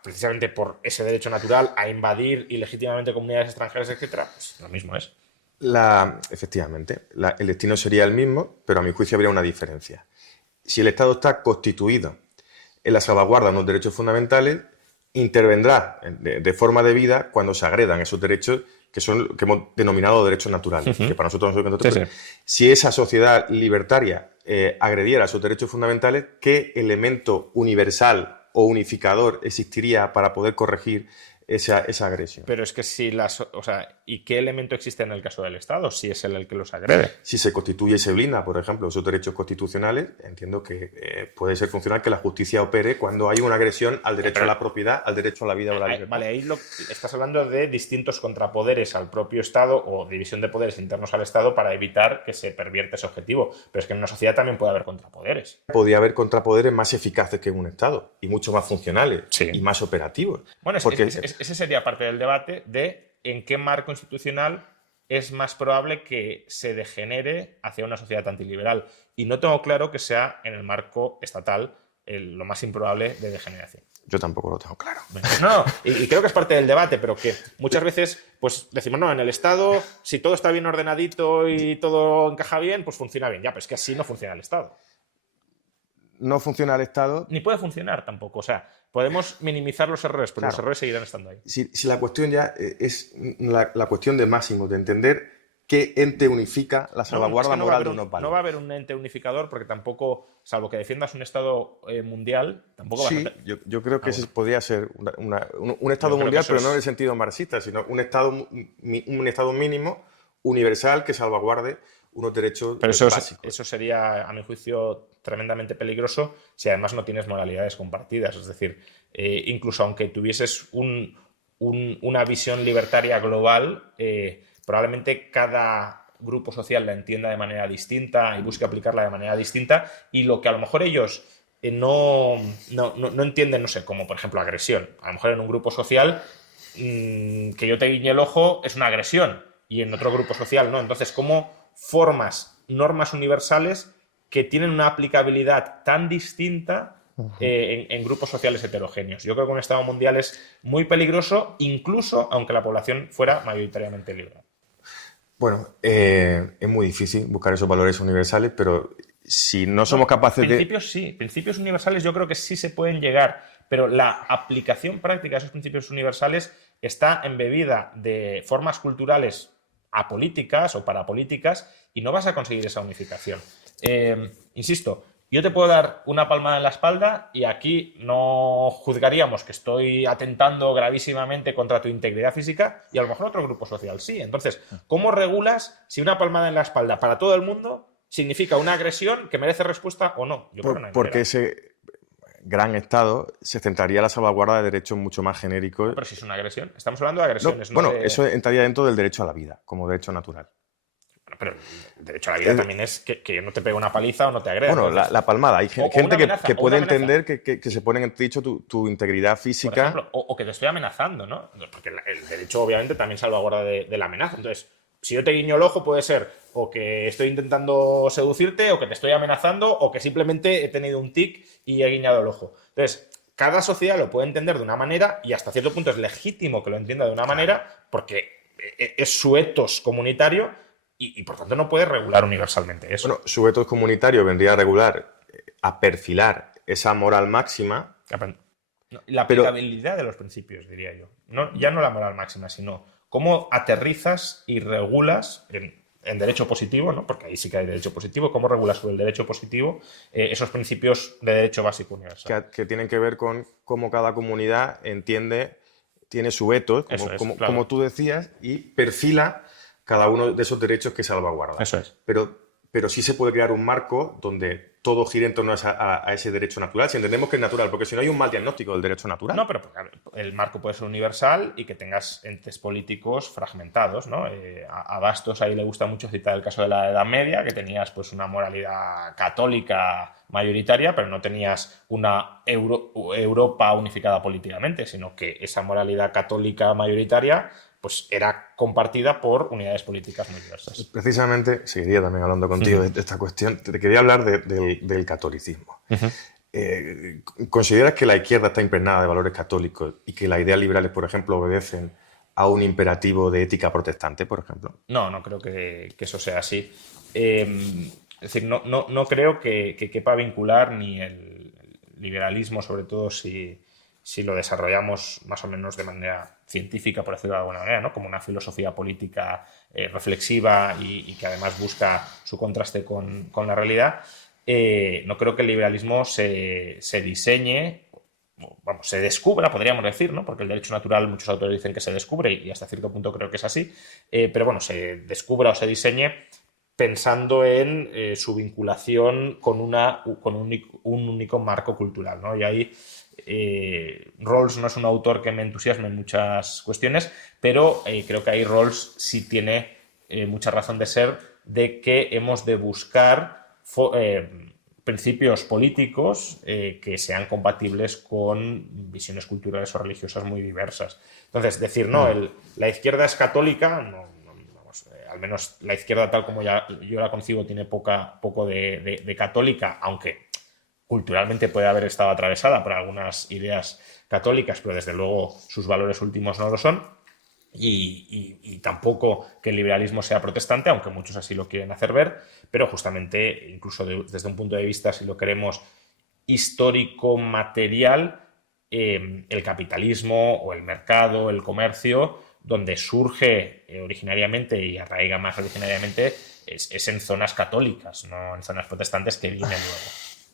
precisamente por ese derecho natural, a invadir ilegítimamente comunidades extranjeras, etcétera, pues lo mismo es. Efectivamente, el destino sería el mismo, pero a mi juicio habría una diferencia. Si el Estado está constituido en la salvaguarda de unos derechos fundamentales, intervendrá de forma debida cuando se agredan esos derechos que hemos denominado derechos naturales, que para nosotros no son derechos. Sí. Si esa sociedad libertaria agrediera esos derechos fundamentales, ¿qué elemento universal o unificador existiría para poder corregir esa agresión? Pero es que ¿y qué elemento existe en el caso del Estado si es él el que los agrede? Si se constituye y se blinda, por ejemplo, esos derechos constitucionales, entiendo que puede ser funcional que la justicia opere cuando hay una agresión al derecho a la propiedad, al derecho a la vida o a la libertad. Vale, ahí estás hablando de distintos contrapoderes al propio Estado o división de poderes internos al Estado para evitar que se pervierta ese objetivo. Pero es que en una sociedad también puede haber contrapoderes. Podría haber contrapoderes más eficaces que en un Estado y mucho más funcionales y más operativos. Bueno, ese sería parte del debate de en qué marco institucional es más probable que se degenere hacia una sociedad antiliberal. Y no tengo claro que sea en el marco estatal lo más improbable de degeneración. Yo tampoco lo tengo claro. No, y creo que es parte del debate, pero que muchas veces pues decimos, no, en el Estado, si todo está bien ordenadito y todo encaja bien, pues funciona bien. Ya, pero es que así no funciona el Estado. no funciona el Estado... Ni puede funcionar tampoco. O sea, podemos minimizar los errores, pero los errores seguirán estando ahí. Si la cuestión ya es la cuestión de máximo, de entender qué ente unifica la salvaguarda moral de unos valores. No va a haber un ente unificador porque tampoco, salvo que defiendas un Estado mundial, tampoco va a ser... Yo creo que ese podría ser un Estado mundial, pero no en el sentido marxista, sino un Estado mínimo, universal, que salvaguarde unos derechos básicos. Eso sería, a mi juicio, tremendamente peligroso si además no tienes moralidades compartidas. Es decir, incluso aunque tuvieses una visión libertaria global, probablemente cada grupo social la entienda de manera distinta y busque aplicarla de manera distinta, y lo que a lo mejor ellos no entienden, no sé, como por ejemplo agresión. A lo mejor en un grupo social que yo te guiñe el ojo es una agresión y en otro grupo social no. Entonces, ¿cómo formas normas universales que tienen una aplicabilidad tan distinta en grupos sociales heterogéneos? Yo creo que un Estado mundial es muy peligroso, incluso aunque la población fuera mayoritariamente liberal. Bueno, es muy difícil buscar esos valores universales, pero si no somos capaces principios universales yo creo que sí se pueden llegar, pero la aplicación práctica de esos principios universales está embebida de formas culturales apolíticas o parapolíticas y no vas a conseguir esa unificación. Insisto, yo te puedo dar una palmada en la espalda y aquí no juzgaríamos que estoy atentando gravísimamente contra tu integridad física, y a lo mejor otro grupo social sí. Entonces, ¿cómo regulas si una palmada en la espalda para todo el mundo significa una agresión que merece respuesta o no? Yo creo que no hay porque manera. ese gran Estado se centraría en la salvaguarda de derechos mucho más genéricos. Pero si es una agresión, estamos hablando de agresiones. Eso entraría dentro del derecho a la vida, como derecho natural. Pero el derecho a la vida también es que no te pegue una paliza o no te agreda. Bueno, la palmada. Hay gente que puede entender que se pone en entredicho tu integridad física. Por ejemplo, o que te estoy amenazando, ¿no? Porque el derecho obviamente también salvaguarda de la amenaza. Entonces, si yo te guiño el ojo puede ser o que estoy intentando seducirte, o que te estoy amenazando, o que simplemente he tenido un tic y he guiñado el ojo. Entonces, cada sociedad lo puede entender de una manera y hasta cierto punto es legítimo que lo entienda de una manera porque es su etos comunitario. Y por tanto no puede regular universalmente eso. Bueno, su etos comunitario vendría a regular, a perfilar esa moral máxima. La aplicabilidad de los principios, diría yo. Ya no la moral máxima, sino cómo aterrizas y regulas en derecho positivo, ¿no? Porque ahí sí que hay derecho positivo, cómo regulas sobre el derecho positivo esos principios de derecho básico universal. Que tienen que ver con cómo cada comunidad tiene su etos, como tú decías, y perfila cada uno de esos derechos que salvaguarda. Eso es. Pero sí se puede crear un marco donde todo gire en torno a ese derecho natural, si entendemos que es natural, porque si no hay un mal diagnóstico del derecho natural. No, pero el marco puede ser universal y que tengas entes políticos fragmentados, ¿no? A Bastos ahí le gusta mucho citar el caso de la Edad Media, que tenías pues una moralidad católica mayoritaria, pero no tenías una Europa unificada políticamente, sino que esa moralidad católica mayoritaria pues era compartida por unidades políticas muy diversas. Precisamente, seguiría también hablando contigo de esta cuestión, te quería hablar del catolicismo. ¿Consideras que la izquierda está impregnada de valores católicos y que las ideas liberales, por ejemplo, obedecen a un imperativo de ética protestante, por ejemplo? No creo que eso sea así. Es decir, no creo que quepa vincular ni el liberalismo, sobre todo si lo desarrollamos más o menos de manera científica, por decirlo de alguna manera, ¿no? Como una filosofía política reflexiva y que además busca su contraste con la realidad. No creo que el liberalismo se diseñe, se descubra, podríamos decir, ¿no? Porque el derecho natural, muchos autores dicen que se descubre y hasta cierto punto creo que es así, pero bueno, se descubra o se diseñe pensando en su vinculación con un único marco cultural, ¿no? Y ahí Rawls no es un autor que me entusiasme en muchas cuestiones, pero creo que ahí Rawls sí tiene mucha razón de ser, de que hemos de buscar principios políticos que sean compatibles con visiones culturales o religiosas muy diversas. Entonces, decir, la izquierda es católica, al menos la izquierda tal como yo la concibo tiene poco de católica, aunque culturalmente puede haber estado atravesada por algunas ideas católicas, pero desde luego sus valores últimos no lo son, y tampoco que el liberalismo sea protestante, aunque muchos así lo quieren hacer ver, pero justamente, incluso desde un punto de vista, si lo queremos histórico material, el capitalismo o el mercado, el comercio, donde surge originariamente y arraiga más originariamente es en zonas católicas, no en zonas protestantes que vienen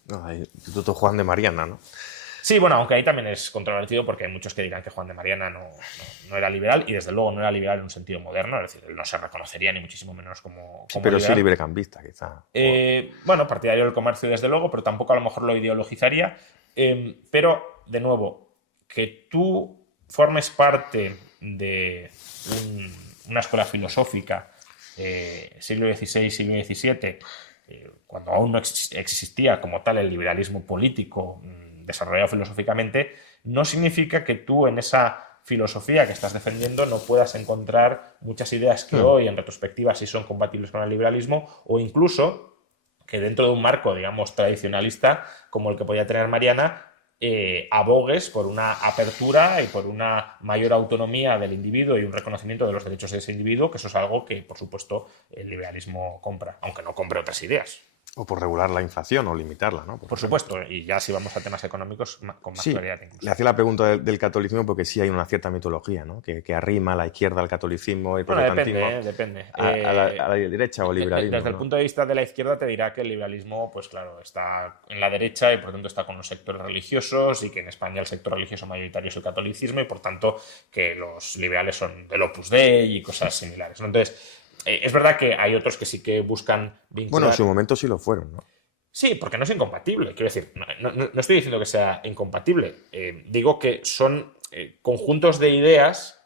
luego. No, Instituto Juan de Mariana, ¿no? Sí, bueno, aunque ahí también es controvertido porque hay muchos que dirán que Juan de Mariana no era liberal y desde luego no era liberal en un sentido moderno, es decir, él no se reconocería ni muchísimo menos como pero liberal. sí librecambista, quizá. Bueno, partidario del comercio desde luego, pero tampoco a lo mejor lo ideologizaría. Pero, de nuevo, que tú formes parte de una escuela filosófica siglo XVI, siglo XVII, cuando aún no existía como tal el liberalismo político desarrollado filosóficamente, no significa que tú en esa filosofía que estás defendiendo no puedas encontrar muchas ideas que hoy en retrospectiva sí son compatibles con el liberalismo, o incluso que dentro de un marco, digamos, tradicionalista como el que podía tener Mariana, abogues por una apertura y por una mayor autonomía del individuo y un reconocimiento de los derechos de ese individuo, que eso es algo que, por supuesto, el liberalismo compra, aunque no compre otras ideas. O por regular la inflación o limitarla, ¿no? Por supuesto, y ya si vamos a temas económicos, con más claridad incluso. Le hacía la pregunta del catolicismo porque sí hay una cierta mitología, ¿no? Que arrima a la izquierda al catolicismo y protestantismo. Depende. A la derecha o liberalismo. Desde el punto de vista de la izquierda te dirá que el liberalismo, pues claro, está en la derecha y por tanto está con los sectores religiosos y que en España el sector religioso mayoritario es el catolicismo y por tanto que los liberales son del Opus Dei y cosas similares, ¿no? Entonces, es verdad que hay otros que sí que buscan vincular... Bueno, en su momento sí lo fueron, ¿no? Sí, porque no es incompatible. Quiero decir, no estoy diciendo que sea incompatible. Digo que son conjuntos de ideas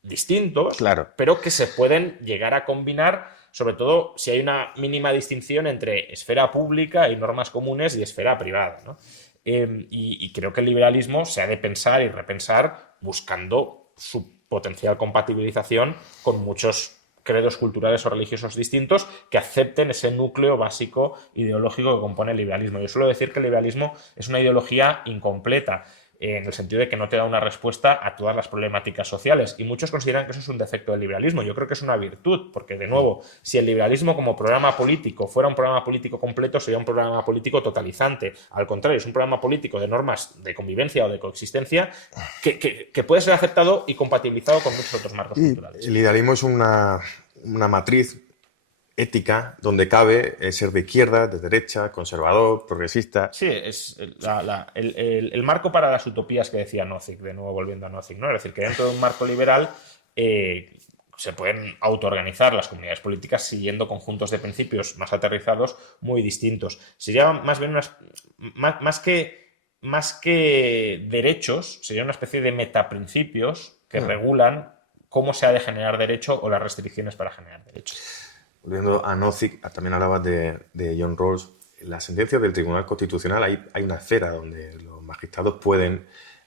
distintos, claro, pero que se pueden llegar a combinar, sobre todo si hay una mínima distinción entre esfera pública y normas comunes y esfera privada, ¿no? Y creo que el liberalismo se ha de pensar y repensar buscando su potencial compatibilización con muchos credos culturales o religiosos distintos que acepten ese núcleo básico ideológico que compone el liberalismo. Yo suelo decir que el liberalismo es una ideología incompleta, en el sentido de que no te da una respuesta a todas las problemáticas sociales. Y muchos consideran que eso es un defecto del liberalismo. Yo creo que es una virtud, porque, de nuevo, si el liberalismo como programa político fuera un programa político completo, sería un programa político totalizante. Al contrario, es un programa político de normas de convivencia o de coexistencia que puede ser aceptado y compatibilizado con muchos otros marcos culturales. El idealismo es una matriz ética donde cabe ser de izquierda, de derecha, conservador, progresista. Sí, es el marco para las utopías que decía Nozick, de nuevo volviendo a Nozick, ¿no? Es decir, que dentro de un marco liberal se pueden autoorganizar las comunidades políticas siguiendo conjuntos de principios más aterrizados muy distintos. Sería más bien más que derechos, sería una especie de metaprincipios que regulan cómo se ha de generar derecho o las restricciones para generar derecho. Volviendo a Nozick, también hablabas de John Rawls. En la sentencia del Tribunal Constitucional hay una esfera donde los magistrados pueden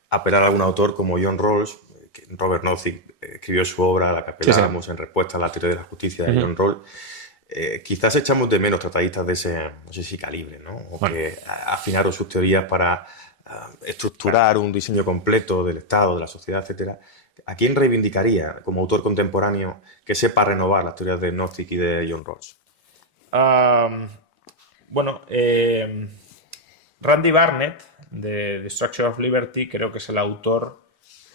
apelar a algún autor como John Rawls. Robert Nozick escribió su obra, la que apelábamos en respuesta a la teoría de la justicia de John Rawls. Quizás echamos de menos tratadistas de ese, no sé si calibre, ¿no? O que afinaron sus teorías para estructurar un diseño completo del Estado, de la sociedad, etcétera. ¿A quién reivindicaría como autor contemporáneo que sepa renovar las teorías de Nozick y de John Rawls? Randy Barnett, de The Structure of Liberty, creo que es el autor,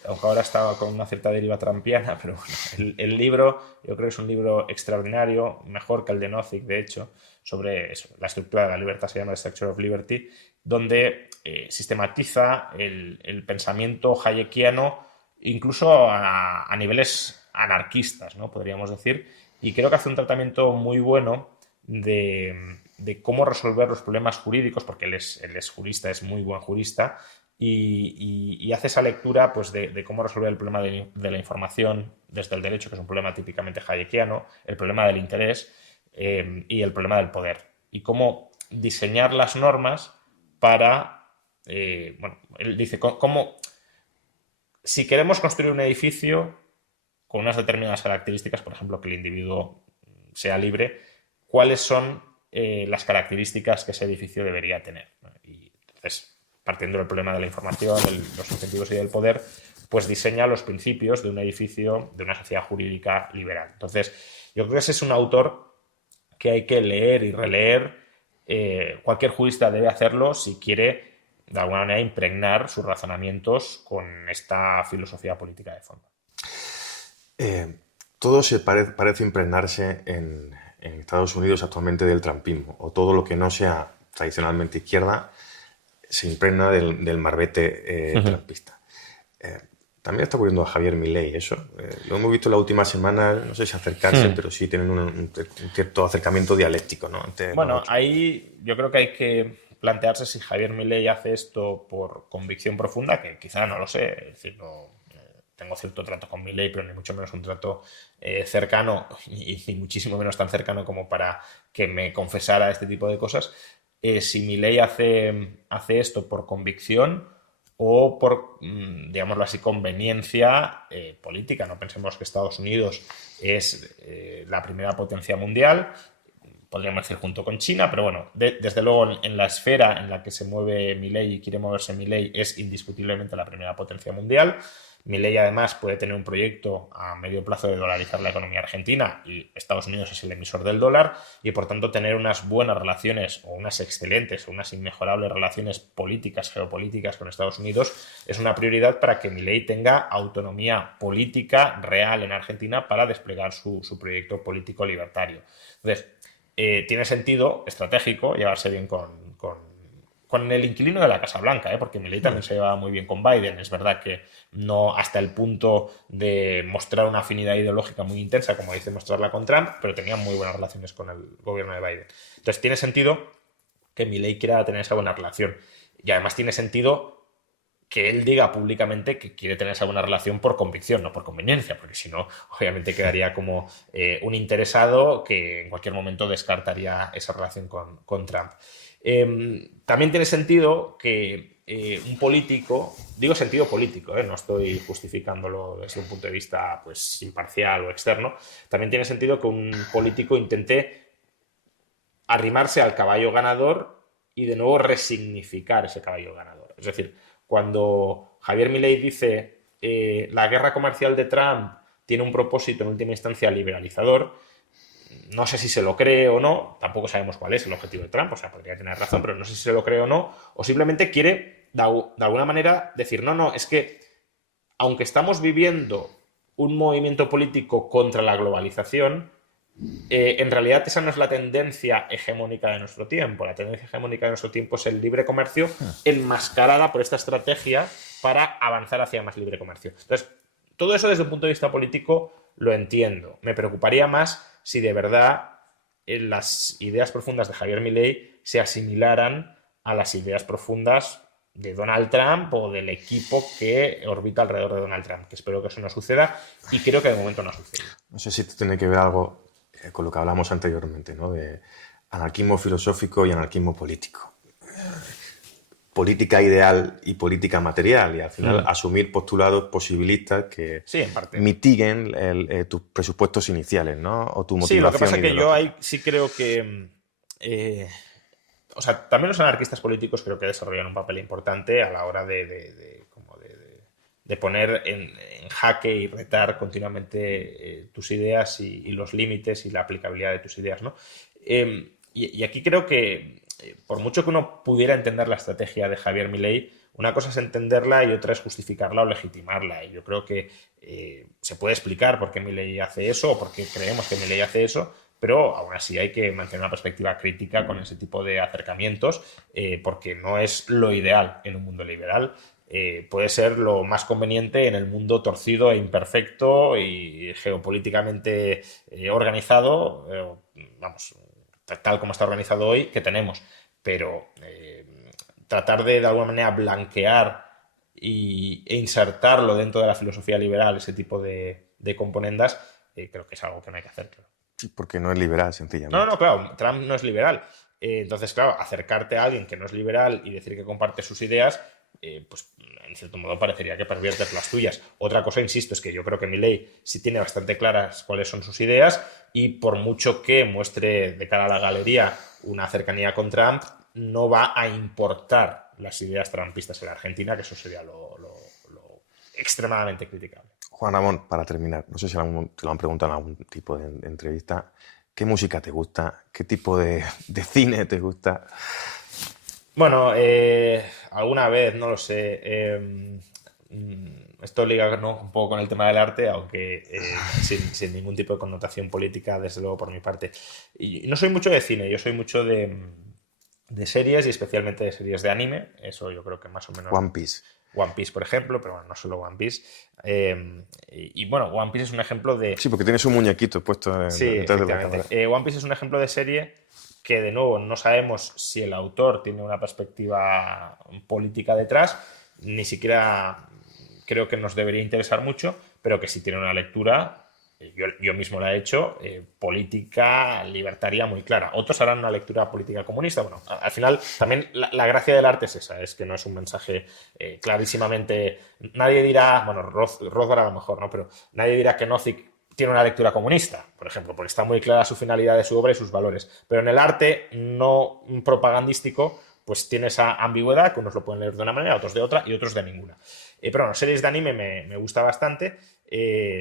aunque ahora está con una cierta deriva trampiana, pero bueno, el libro, yo creo que es un libro extraordinario, mejor que el de Nozick, de hecho, sobre eso, la estructura de la libertad, se llama The Structure of Liberty, donde sistematiza el pensamiento hayekiano incluso a niveles anarquistas, ¿no? Podríamos decir, y creo que hace un tratamiento muy bueno de cómo resolver los problemas jurídicos, porque él es jurista, es muy buen jurista, y hace esa lectura pues, de cómo resolver el problema de la información desde el derecho, que es un problema típicamente hayekiano, el problema del interés y el problema del poder, y cómo diseñar las normas para, él dice, cómo si queremos construir un edificio con unas determinadas características, por ejemplo, que el individuo sea libre, ¿cuáles son las características que ese edificio debería tener? Y entonces, partiendo del problema de la información, de los incentivos y del poder, pues diseña los principios de un edificio, de una sociedad jurídica liberal. Entonces, yo creo que ese es un autor que hay que leer y releer. Cualquier jurista debe hacerlo si quiere de alguna manera, impregnar sus razonamientos con esta filosofía política de fondo. Todo parece impregnarse en Estados Unidos actualmente del trumpismo, o todo lo que no sea tradicionalmente izquierda se impregna del marbete trumpista. También está ocurriendo a Javier Milei eso. Lo hemos visto en la última semana, no sé si acercarse, pero sí tienen un cierto acercamiento dialéctico, ¿no? Bueno, ahí yo creo que hay que plantearse si Javier Milei hace esto por convicción profunda, que quizá no lo sé, es decir, tengo cierto trato con Milei, pero ni mucho menos un trato cercano y muchísimo menos tan cercano como para que me confesara este tipo de cosas. Si Milei hace esto por convicción o por, digámoslo así, conveniencia política. No pensemos que Estados Unidos es la primera potencia mundial, podríamos decir junto con China, pero bueno, desde luego en la esfera en la que se mueve Milei y quiere moverse Milei es indiscutiblemente la primera potencia mundial. Milei además puede tener un proyecto a medio plazo de dolarizar la economía argentina y Estados Unidos es el emisor del dólar y por tanto tener unas buenas relaciones o unas excelentes o unas inmejorables relaciones políticas, geopolíticas con Estados Unidos es una prioridad para que Milei tenga autonomía política real en Argentina para desplegar su proyecto político libertario. Entonces, tiene sentido estratégico llevarse bien con el inquilino de la Casa Blanca, porque Milei también se llevaba muy bien con Biden. Es verdad que no hasta el punto de mostrar una afinidad ideológica muy intensa, como dice mostrarla con Trump, pero tenían muy buenas relaciones con el gobierno de Biden. Entonces tiene sentido que Milei quiera tener esa buena relación. Y además tiene sentido que él diga públicamente que quiere tener esa buena relación por convicción, no por conveniencia, porque si no, obviamente quedaría como un interesado que en cualquier momento descartaría esa relación con Trump. También tiene sentido que un político, digo sentido político, no estoy justificándolo desde un punto de vista pues, imparcial o externo, también tiene sentido que un político intente arrimarse al caballo ganador y de nuevo resignificar ese caballo ganador. Es decir, cuando Javier Milei dice la guerra comercial de Trump tiene un propósito en última instancia liberalizador, no sé si se lo cree o no, tampoco sabemos cuál es el objetivo de Trump, o sea, podría tener razón, pero no sé si se lo cree o no, o simplemente quiere, de alguna manera, decir, no, es que, aunque estamos viviendo un movimiento político contra la globalización, en realidad esa no es la tendencia hegemónica de nuestro tiempo. La tendencia hegemónica de nuestro tiempo es el libre comercio enmascarada por esta estrategia para avanzar hacia más libre comercio. Entonces, todo eso desde un punto de vista político lo entiendo. Me preocuparía más si de verdad las ideas profundas de Javier Milei se asimilaran a las ideas profundas de Donald Trump o del equipo que orbita alrededor de Donald Trump, que espero que eso no suceda y creo que de momento no sucede. No sé si esto tiene que ver algo con lo que hablamos anteriormente, ¿no? De anarquismo filosófico y anarquismo político. Política ideal y política material, y al final asumir postulados posibilistas que sí, en parte mitiguen tus presupuestos iniciales, ¿no? O tu motivación. Sí, lo que pasa es que yo ahí sí creo que o sea, también los anarquistas políticos creo que desarrollan un papel importante a la hora de poner en jaque y retar continuamente tus ideas y los límites y la aplicabilidad de tus ideas, ¿no? Y aquí creo que por mucho que uno pudiera entender la estrategia de Javier Milei, una cosa es entenderla y otra es justificarla o legitimarla. Y yo creo que se puede explicar por qué Milei hace eso o por qué creemos que Milei hace eso, pero aún así hay que mantener una perspectiva crítica con ese tipo de acercamientos porque no es lo ideal en un mundo liberal. Puede ser lo más conveniente en el mundo torcido e imperfecto y geopolíticamente organizado, vamos, tal como está organizado hoy, que tenemos. Pero tratar de alguna manera blanquear e insertarlo dentro de la filosofía liberal, ese tipo de componendas, creo que es algo que no hay que hacer, claro. Sí, porque no es liberal, sencillamente. No, claro, Trump no es liberal. Entonces, claro, acercarte a alguien que no es liberal y decir que comparte sus ideas, pues en cierto modo parecería que perviertes las tuyas. Otra cosa, insisto, es que yo creo que Milei sí tiene bastante claras cuáles son sus ideas y por mucho que muestre de cara a la galería una cercanía con Trump, no va a importar las ideas trumpistas en la Argentina, que eso sería lo extremadamente criticable. Juan Ramón, para terminar, no sé si te lo han preguntado en algún tipo de entrevista, ¿qué música te gusta? ¿Qué tipo de cine te gusta? Bueno, alguna vez, no lo sé. Esto liga, ¿no?, un poco con el tema del arte, aunque sin ningún tipo de connotación política, desde luego por mi parte. Y no soy mucho de cine, yo soy mucho de series y especialmente de series de anime. Eso yo creo que más o menos. One Piece. One Piece, por ejemplo, pero bueno, no solo One Piece. Bueno, One Piece es un ejemplo de. Sí, porque tienes un muñequito puesto Sí, detrás de la cámara. efectivamente. One Piece es un ejemplo de serie que, de nuevo, no sabemos si el autor tiene una perspectiva política detrás, ni siquiera creo que nos debería interesar mucho, pero que sí tiene una lectura, yo mismo la he hecho, política libertaria muy clara. Otros harán una lectura política comunista. Bueno, al final también la gracia del arte es esa, es que no es un mensaje clarísimamente. Nadie dirá, bueno, Rothbard a lo mejor, ¿no? Pero nadie dirá que Nozick tiene una lectura comunista, por ejemplo, porque está muy clara su finalidad de su obra y sus valores. Pero en el arte no propagandístico, pues tiene esa ambigüedad, que unos lo pueden leer de una manera, otros de otra y otros de ninguna. Pero bueno, series de anime me gusta bastante.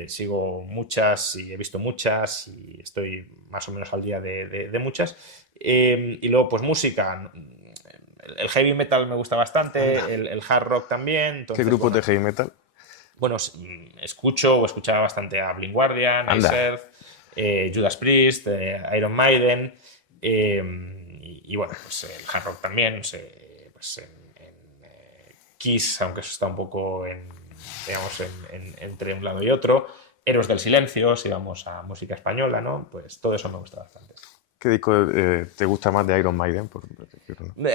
Sigo muchas y he visto muchas y estoy más o menos al día de muchas. Y luego, pues música. El heavy metal me gusta bastante, el hard rock también. ¿Qué Entonces, grupos bueno, de heavy metal? bueno, escucho o escuchaba bastante a Blind Guardian, Anda. Iced, Judas Priest, Iron Maiden, y bueno, pues el hard rock también, no sé, pues Kiss, aunque eso está un poco digamos, entre un lado y otro, Héroes del Silencio, si vamos a música española, ¿no? Pues todo eso me gusta bastante. ¿Qué disco te gusta más de Iron Maiden?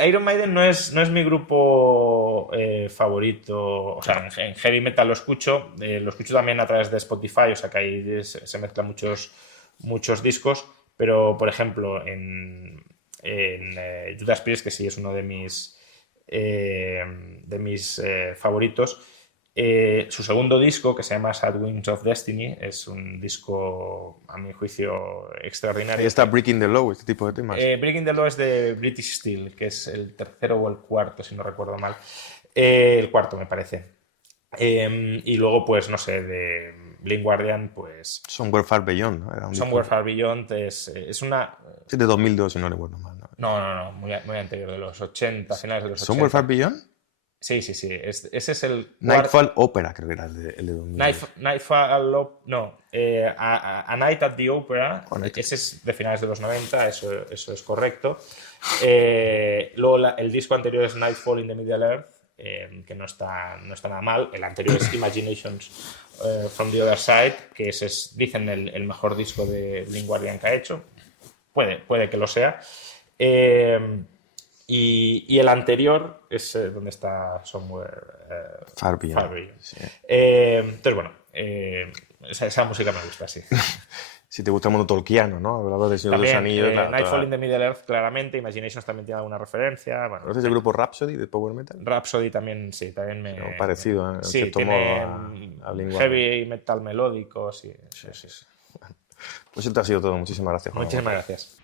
Iron Maiden no es mi grupo favorito. O sea, en heavy metal lo escucho también a través de Spotify, o sea que ahí se mezclan muchos discos, pero por ejemplo en Judas Priest, que sí es uno de mis favoritos, su segundo disco, que se llama Sad Wings of Destiny, es un disco, a mi juicio, extraordinario. Ahí está Breaking the Law, este tipo de temas. Breaking the Law es de British Steel, que es el tercero o el cuarto, si no recuerdo mal. El cuarto, me parece. Y luego, pues, no sé, de Blind Guardian, pues. Somewhere Far Beyond, ¿no? Era un Somewhere disco. Far Beyond es una. Es de 2002, si no recuerdo mal, ¿no? No, muy anterior, de los 80, finales de los 80. ¿Somewhere Far Beyond? Sí. Ese es el. Nightfall Opera, creo que era el de 2002. Nightfall, no. A Night at the Opera, Oh, Night- ese es de finales de los 90, eso es correcto. Luego el disco anterior es Nightfall in the Middle Earth, que no está nada mal. El anterior es Imaginations from the Other Side, que ese es, dicen, el mejor disco de Blind Guardian que ha hecho. Puede que lo sea. Y el anterior es donde está Somewhere Far Beyond. Far Beyond. Sí. Entonces, bueno, esa música me gusta, sí. Si te gusta el mundo tolkiano, ¿no? Hablaba de Señor de los También, Anillos. Claro, Nightfall in the Middle Earth, claramente. Imaginations también tiene alguna referencia. Bueno, ¿Conoces el grupo Rhapsody de Power Metal? Rhapsody también, sí, también No, parecido, en sí, cierto tiene modo a Blind Guardian. heavy metal melódico, sí. Pues esto ha sido todo. Muchísimas gracias, Juan. Muchísimas gracias.